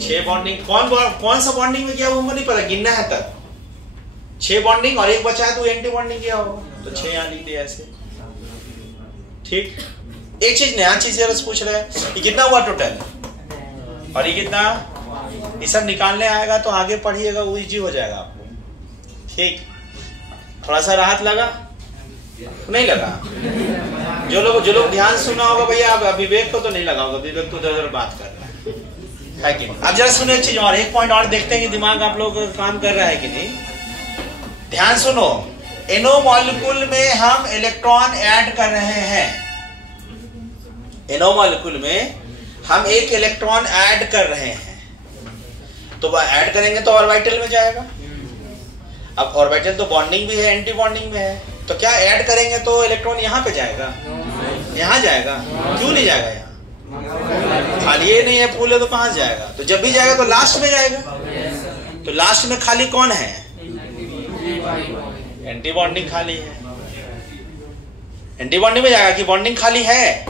6 बॉन्डिंग। कौन सा बॉन्डिंग में गया वो हमको नहीं पता, गिनना है तब। 6 बॉन्डिंग और 1 बचा है तो एंटी बॉन्डिंग गया होगा, तो 6 यहाँ लिख दिया ऐसे, ठीक? एक चीज नया चीज पूछ रहे हैं, ये कितना हुआ टोटल और ये कितना? ये सब निकालने आएगा तो आगे पढ़िएगा, वो इजी हो जाएगा आपको, ठीक? थोड़ा सा राहत लगा? नहीं लगा? जो लोग ध्यान सुना होगा भैया, अब विवेक को तो नहीं लगा होगा, विवेक तो उधर बात कर रहा है कि नहीं? अब जरा सुनो एक चीज और, एक पॉइंट और देखते हैं कि दिमाग आप लोग काम कर रहा है कि नहीं। ध्यान सुनो, एनो मॉलिक्यूल में हम इलेक्ट्रॉन ऐड कर रहे हैं। एनो मॉलिक्यूल में हम एक इलेक्ट्रॉन ऐड कर रहे हैं, तो वह ऐड करेंगे तो ऑर्बिटल में जाएगा। अब ऑर्बिटल तो बॉन्डिंग भी है एंटी बॉन्डिंग में है, तो क्या ऐड करेंगे तो इलेक्ट्रॉन यहाँ पे जाएगा, यहाँ जाएगा? क्यों नहीं जाएगा? यहाँ खाली ये नहीं है, पूल है तो कहाँ जाएगा? तो जब भी जाएगा तो लास्ट में जाएगा। तो लास्ट में खाली कौन है? एंटी बॉन्डिंग खाली है। एंटी बॉन्डिंग में जाएगा कि बॉन्डिंग खाली है?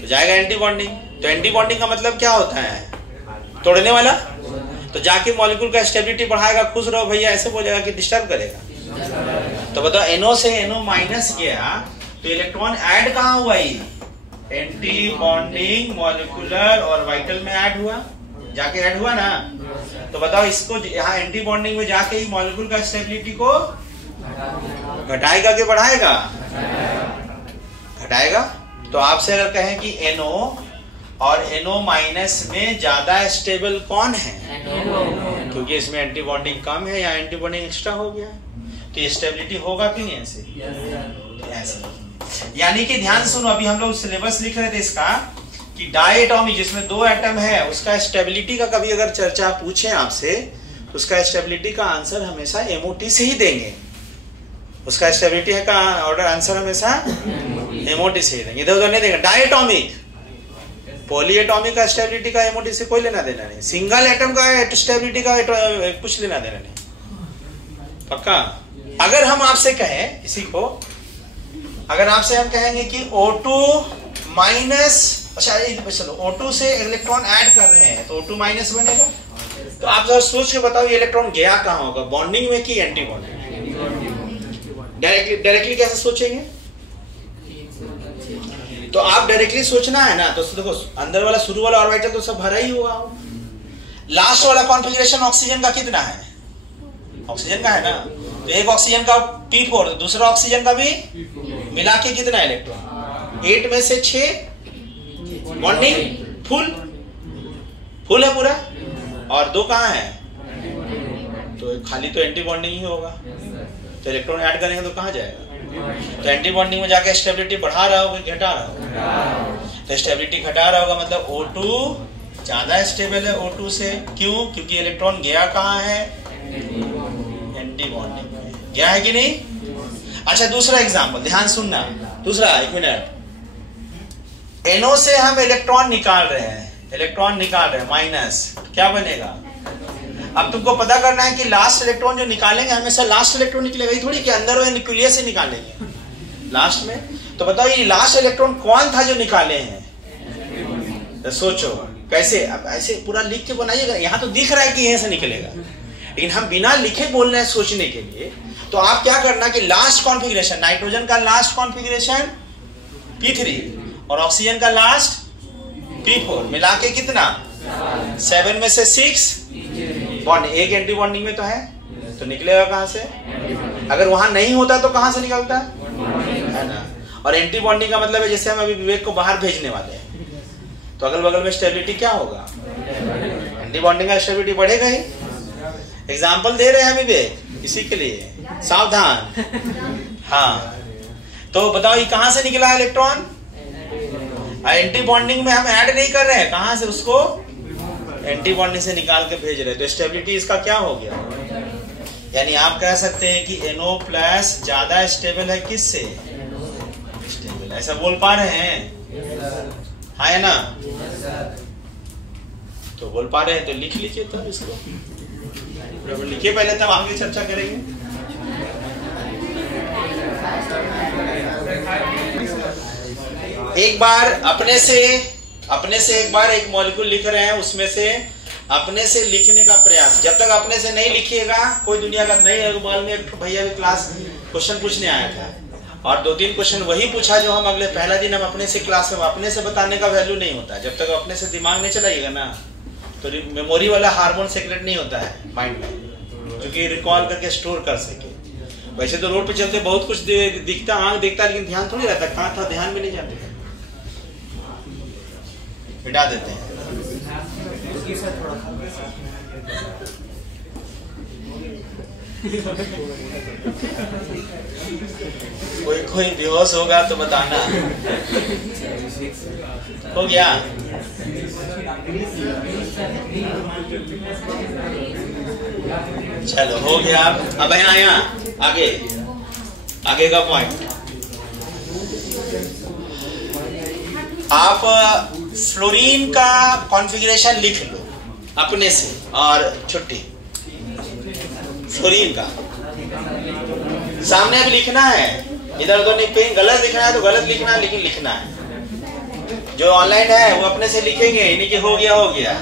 तो जाएगा एंटी बॉन्डिंग। तो एंटी बॉन्डिंग का मतलब क्या होता है? तोड़ने वाला। तो जाके मॉलिक्यूल का स्टेबिलिटी बढ़ाएगा, खुश रहो भैया ऐसे बोलेगा कि डिस्टर्ब करेगा। तो बताओ एनो से एनो माइनस गया तो इलेक्ट्रॉन ऐड कहाँ हुआ? एंटी बॉन्डिंग मॉलिक्यूलर और वाइटल में ऐड हुआ, जाके ऐड हुआ ना। तो बताओ इसको यहाँ एंटी बॉन्डिंग में जाके ही मॉलिक्यूल का स्टेबिलिटी को घटाएगा कि बढ़ाएगा? घटाएगा। तो आपसे अगर कहें कि NO और NO माइनस में ज्यादा स्टेबल कौन है? क्योंकि इसमें एंटी बॉन्डिंग कम है या एंटी बॉन्डिंग एक्स्ट्रा हो गया, तो ये स्टेबिलिटी होगा कि नहीं? ऐसे। यानी कि ध्यान सुनो, अभी हम लोग सिलेबस लिख रहे थे इसका कि डायटोमी जिसमें 2 एटम है उसका स्टेबिलिटी का कभी अगर चर्चा पूछे आपसे तो उसका स्टेबिलिटी का आंसर हमेशा MOT से ही देंगे। उसका स्टेबिलिटी का ऑर्डर आंसर हमेशा MOT से ही देंगे, इधर उधर नहीं देंगे। डायटोमिक पॉलीएटॉमिक का स्टेबिलिटी का MOT से कोई लेना देना नहीं, सिंगल एटम का स्टेबिलिटी का कुछ लेना देना नहीं। पक्का? अगर हम आपसे कहें इसी को, अगर आपसे हम कहेंगे कि O2 माइनस, अच्छा चलो O2 से इलेक्ट्रॉन ऐड कर रहे हैं तो O2 माइनस बनेगा, तो आप जरा सोच के बताओ ये इलेक्ट्रॉन गया कहां होगा, बॉन्डिंग में कि एंटी बॉन्डिंग? डायरेक्टली कैसे सोचेंगे? तो आप डायरेक्टली सोचना है ना, तो देखो अंदर वाला शुरू वाला ऑर्बिटल तो सब भरा ही हुआ। लास्ट वाला कॉन्फ़िगरेशन ऑक्सीजन का कितना है? ऑक्सीजन का है ना, तो एक ऑक्सीजन का P4, दूसरा ऑक्सीजन का भी मिला के कितना इलेक्ट्रॉन? 8 में से 6 बॉन्डिंग फुल है पूरा, और 2 कहाँ है? तो खाली तो एंटी बॉन्डिंग ही होगा, तो इलेक्ट्रॉन ऐड करेंगे तो कहाँ जाएगा? तो एंटी बॉन्डिंग में जाके स्टेबिलिटी बढ़ा रहा होगा घटा रहा होगा? तो स्टेबिलिटी घटा रहा होगा, मतलब O2 ज्यादा स्टेबल है O2 से। क्यों? क्योंकि इलेक्ट्रॉन गया कहाँ है? एंटी बॉन्डिंग में गया है कि नहीं? अच्छा दूसरा एग्जांपल ध्यान सुनना, दूसरा 1 मिनट। NO से हम इलेक्ट्रॉन निकाल रहे हैं माइनस, क्या बनेगा? अब तुमको पता करना है कि लास्ट इलेक्ट्रॉन जो निकालेंगे हमेशा लास्ट इलेक्ट्रॉन निकलेगा, ये थोड़ी कि अंदर वो न्यूक्लियस से निकालेंगे लास्ट में। तो बताओ ये लास्ट इलेक्ट्रॉन कौन था जो निकाले हैं? तो सोचो कैसे, अब ऐसे पूरा लिख के बनाइएगा। यहाँ तो दिख रहा है कि यहीं से निकलेगा, लेकिन हम बिना लिखे बोल रहे हैं सोचने के लिए। तो आप क्या करना कि लास्ट कॉन्फ़िगरेशन, नाइट्रोजन का लास्ट कॉन्फ़िगरेशन P3 और ऑक्सीजन का लास्ट P4 मिला के कितना? 7 में से 6 बॉन्ड, एक एंटी बॉन्डिंग में तो है, तो निकलेगा कहां से? अगर वहां नहीं होता तो कहां से निकलता है ना? और एंटी बॉन्डिंग का मतलब है जैसे हम अभी विवेक को बाहर भेजने वाले हैं, तो अगल बगल में स्टेबिलिटी क्या होगा? एंटी बॉन्डिंग का स्टेबिलिटी बढ़ेगा ही। एग्जाम्पल दे रहे हैं विवेक इसी के लिए, सावधान। हाँ तो बताओ ये कहां से निकला है इलेक्ट्रॉन? एंटी बॉन्डिंग में हम ऐड नहीं कर रहे हैं, कहां से? उसको एंटी बॉन्डिंग से निकाल के भेज रहे हैं, तो स्टेबिलिटी इसका क्या हो गया? यानी आप कह सकते हैं कि NO प्लस ज्यादा स्टेबल है किससे? स्टेबल, ऐसा बोल पा रहे हैं? हाँ है ना? तो बोल पा रहे हैं तो लिख लीजिए तब इसको, लिखिए पहले तब आगे चर्चा करेंगे। एक बार अपने से एक बार एक मॉलिक्यूल लिख रहे हैं, उसमें से अपने से लिखने का प्रयास, जब तक अपने से नहीं लिखिएगा कोई दुनिया का नहीं है। बाल में एक भैया भी क्लास क्वेश्चन पूछने आया था और 2-3 क्वेश्चन वही पूछा जो हम अगले पहला दिन हम अपने से क्लास में, अपने से बताने का वैल्यू नहीं होता जब तक अपने से दिमाग नहीं चलाइएगा ना, तो मेमोरी वाला हार्मोन सेक्रेट नहीं होता है माइंड में, क्योंकि रिकॉल करके स्टोर कर सके। वैसे तो रोड पे चलते बहुत कुछ दिखता, आंख दिखता, लेकिन ध्यान थोड़ी रहता, कहाँ था ध्यान में नहीं जाते, मिटा देते हैं। कोई बेहोश होगा तो बताना। हो गया? चलो हो गया। अब यहाँ आगे का पॉइंट, आप फ्लोरीन का कॉन्फ़िगरेशन लिख लो अपने से, और छुट्टी फ्लोरीन का सामने अब लिखना है, इधर उधर नहीं, पेन गलत लिखना है तो गलत लिखना है, लेकिन लिखना है। जो ऑनलाइन है वो अपने से लिखेंगे, यानी कि हो गया,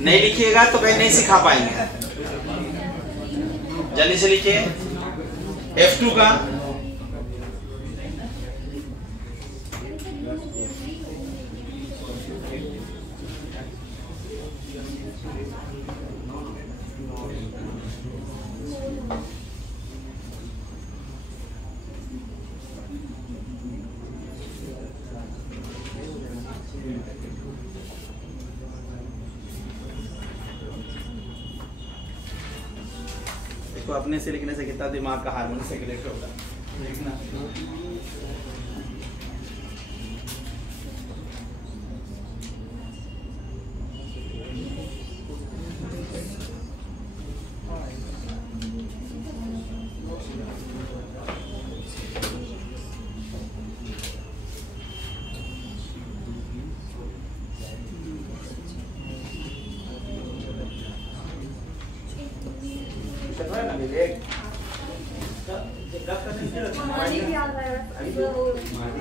नहीं लिखिएगा तो कहीं नहीं सिखा पाएंगे। जल्दी से लिखिए। F2 का इसको अपने से लिखने से कितना दिमाग का हार्मोन सेक्रेट होगा देखना।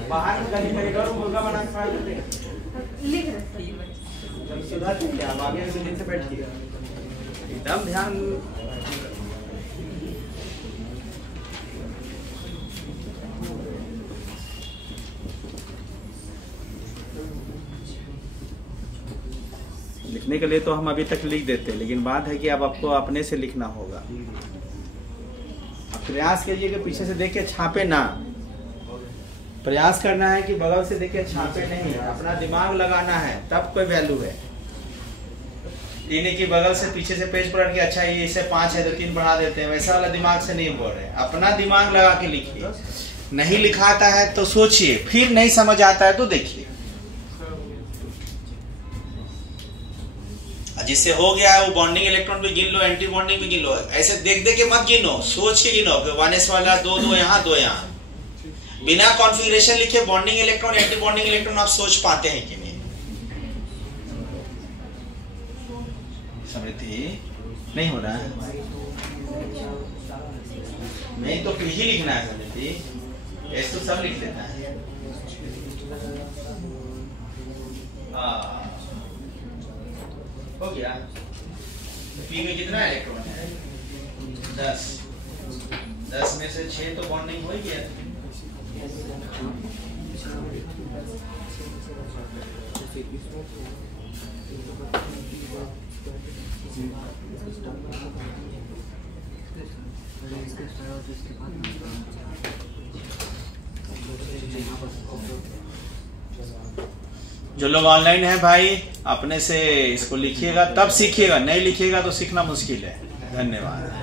बाहर मुर्गा बना के खा लेते हैं। आगे से बैठिए एकदम ध्यान। लिखने के लिए तो हम अभी तक लिख देते, लेकिन बात है कि अब आपको अपने से लिखना होगा। प्रयास कीजिए कि पीछे से देख के छापे ना, प्रयास करना है कि बगल से देख के छापे नहीं, अपना दिमाग लगाना है तब कोई वैल्यू है। की बगल से पीछे से पेज पलट के अच्छा ये इसे 5 है तो 3 बढ़ा देते हैं, वैसा वाला दिमाग से नहीं बोल रहे। अपना दिमाग लगा के लिखिए। नहीं लिखाता है तो सोचिए, फिर नहीं समझ आता है तो देखिए। जिससे हो गया है वो बॉन्डिंग इलेक्ट्रॉन भी गिन लो, एंटी बॉन्डिंग भी गिन लो। ऐसे देख देख के मत गिनो, सोच के गिनो। 1s वाला 2 यहाँ 2 यहाँ, बिना कॉन्फ़िगरेशन लिखे bonding electron anti bonding electron आप सोच पाते हैं कि नहीं? समृद्धि नहीं हो रहा है, नहीं तो ही लिखना है समृद्धि, ऐसे तो सब लिख लेता है। हो गया। पी में कितना इलेक्ट्रॉन है? 10। 10 में से 6 तो बॉन्डिंग हो ही गया। जो लोग ऑनलाइन हैं भाई, अपने से इसको लिखिएगा तब सीखिएगा, नहीं लिखिएगा तो सीखना मुश्किल है। धन्यवाद।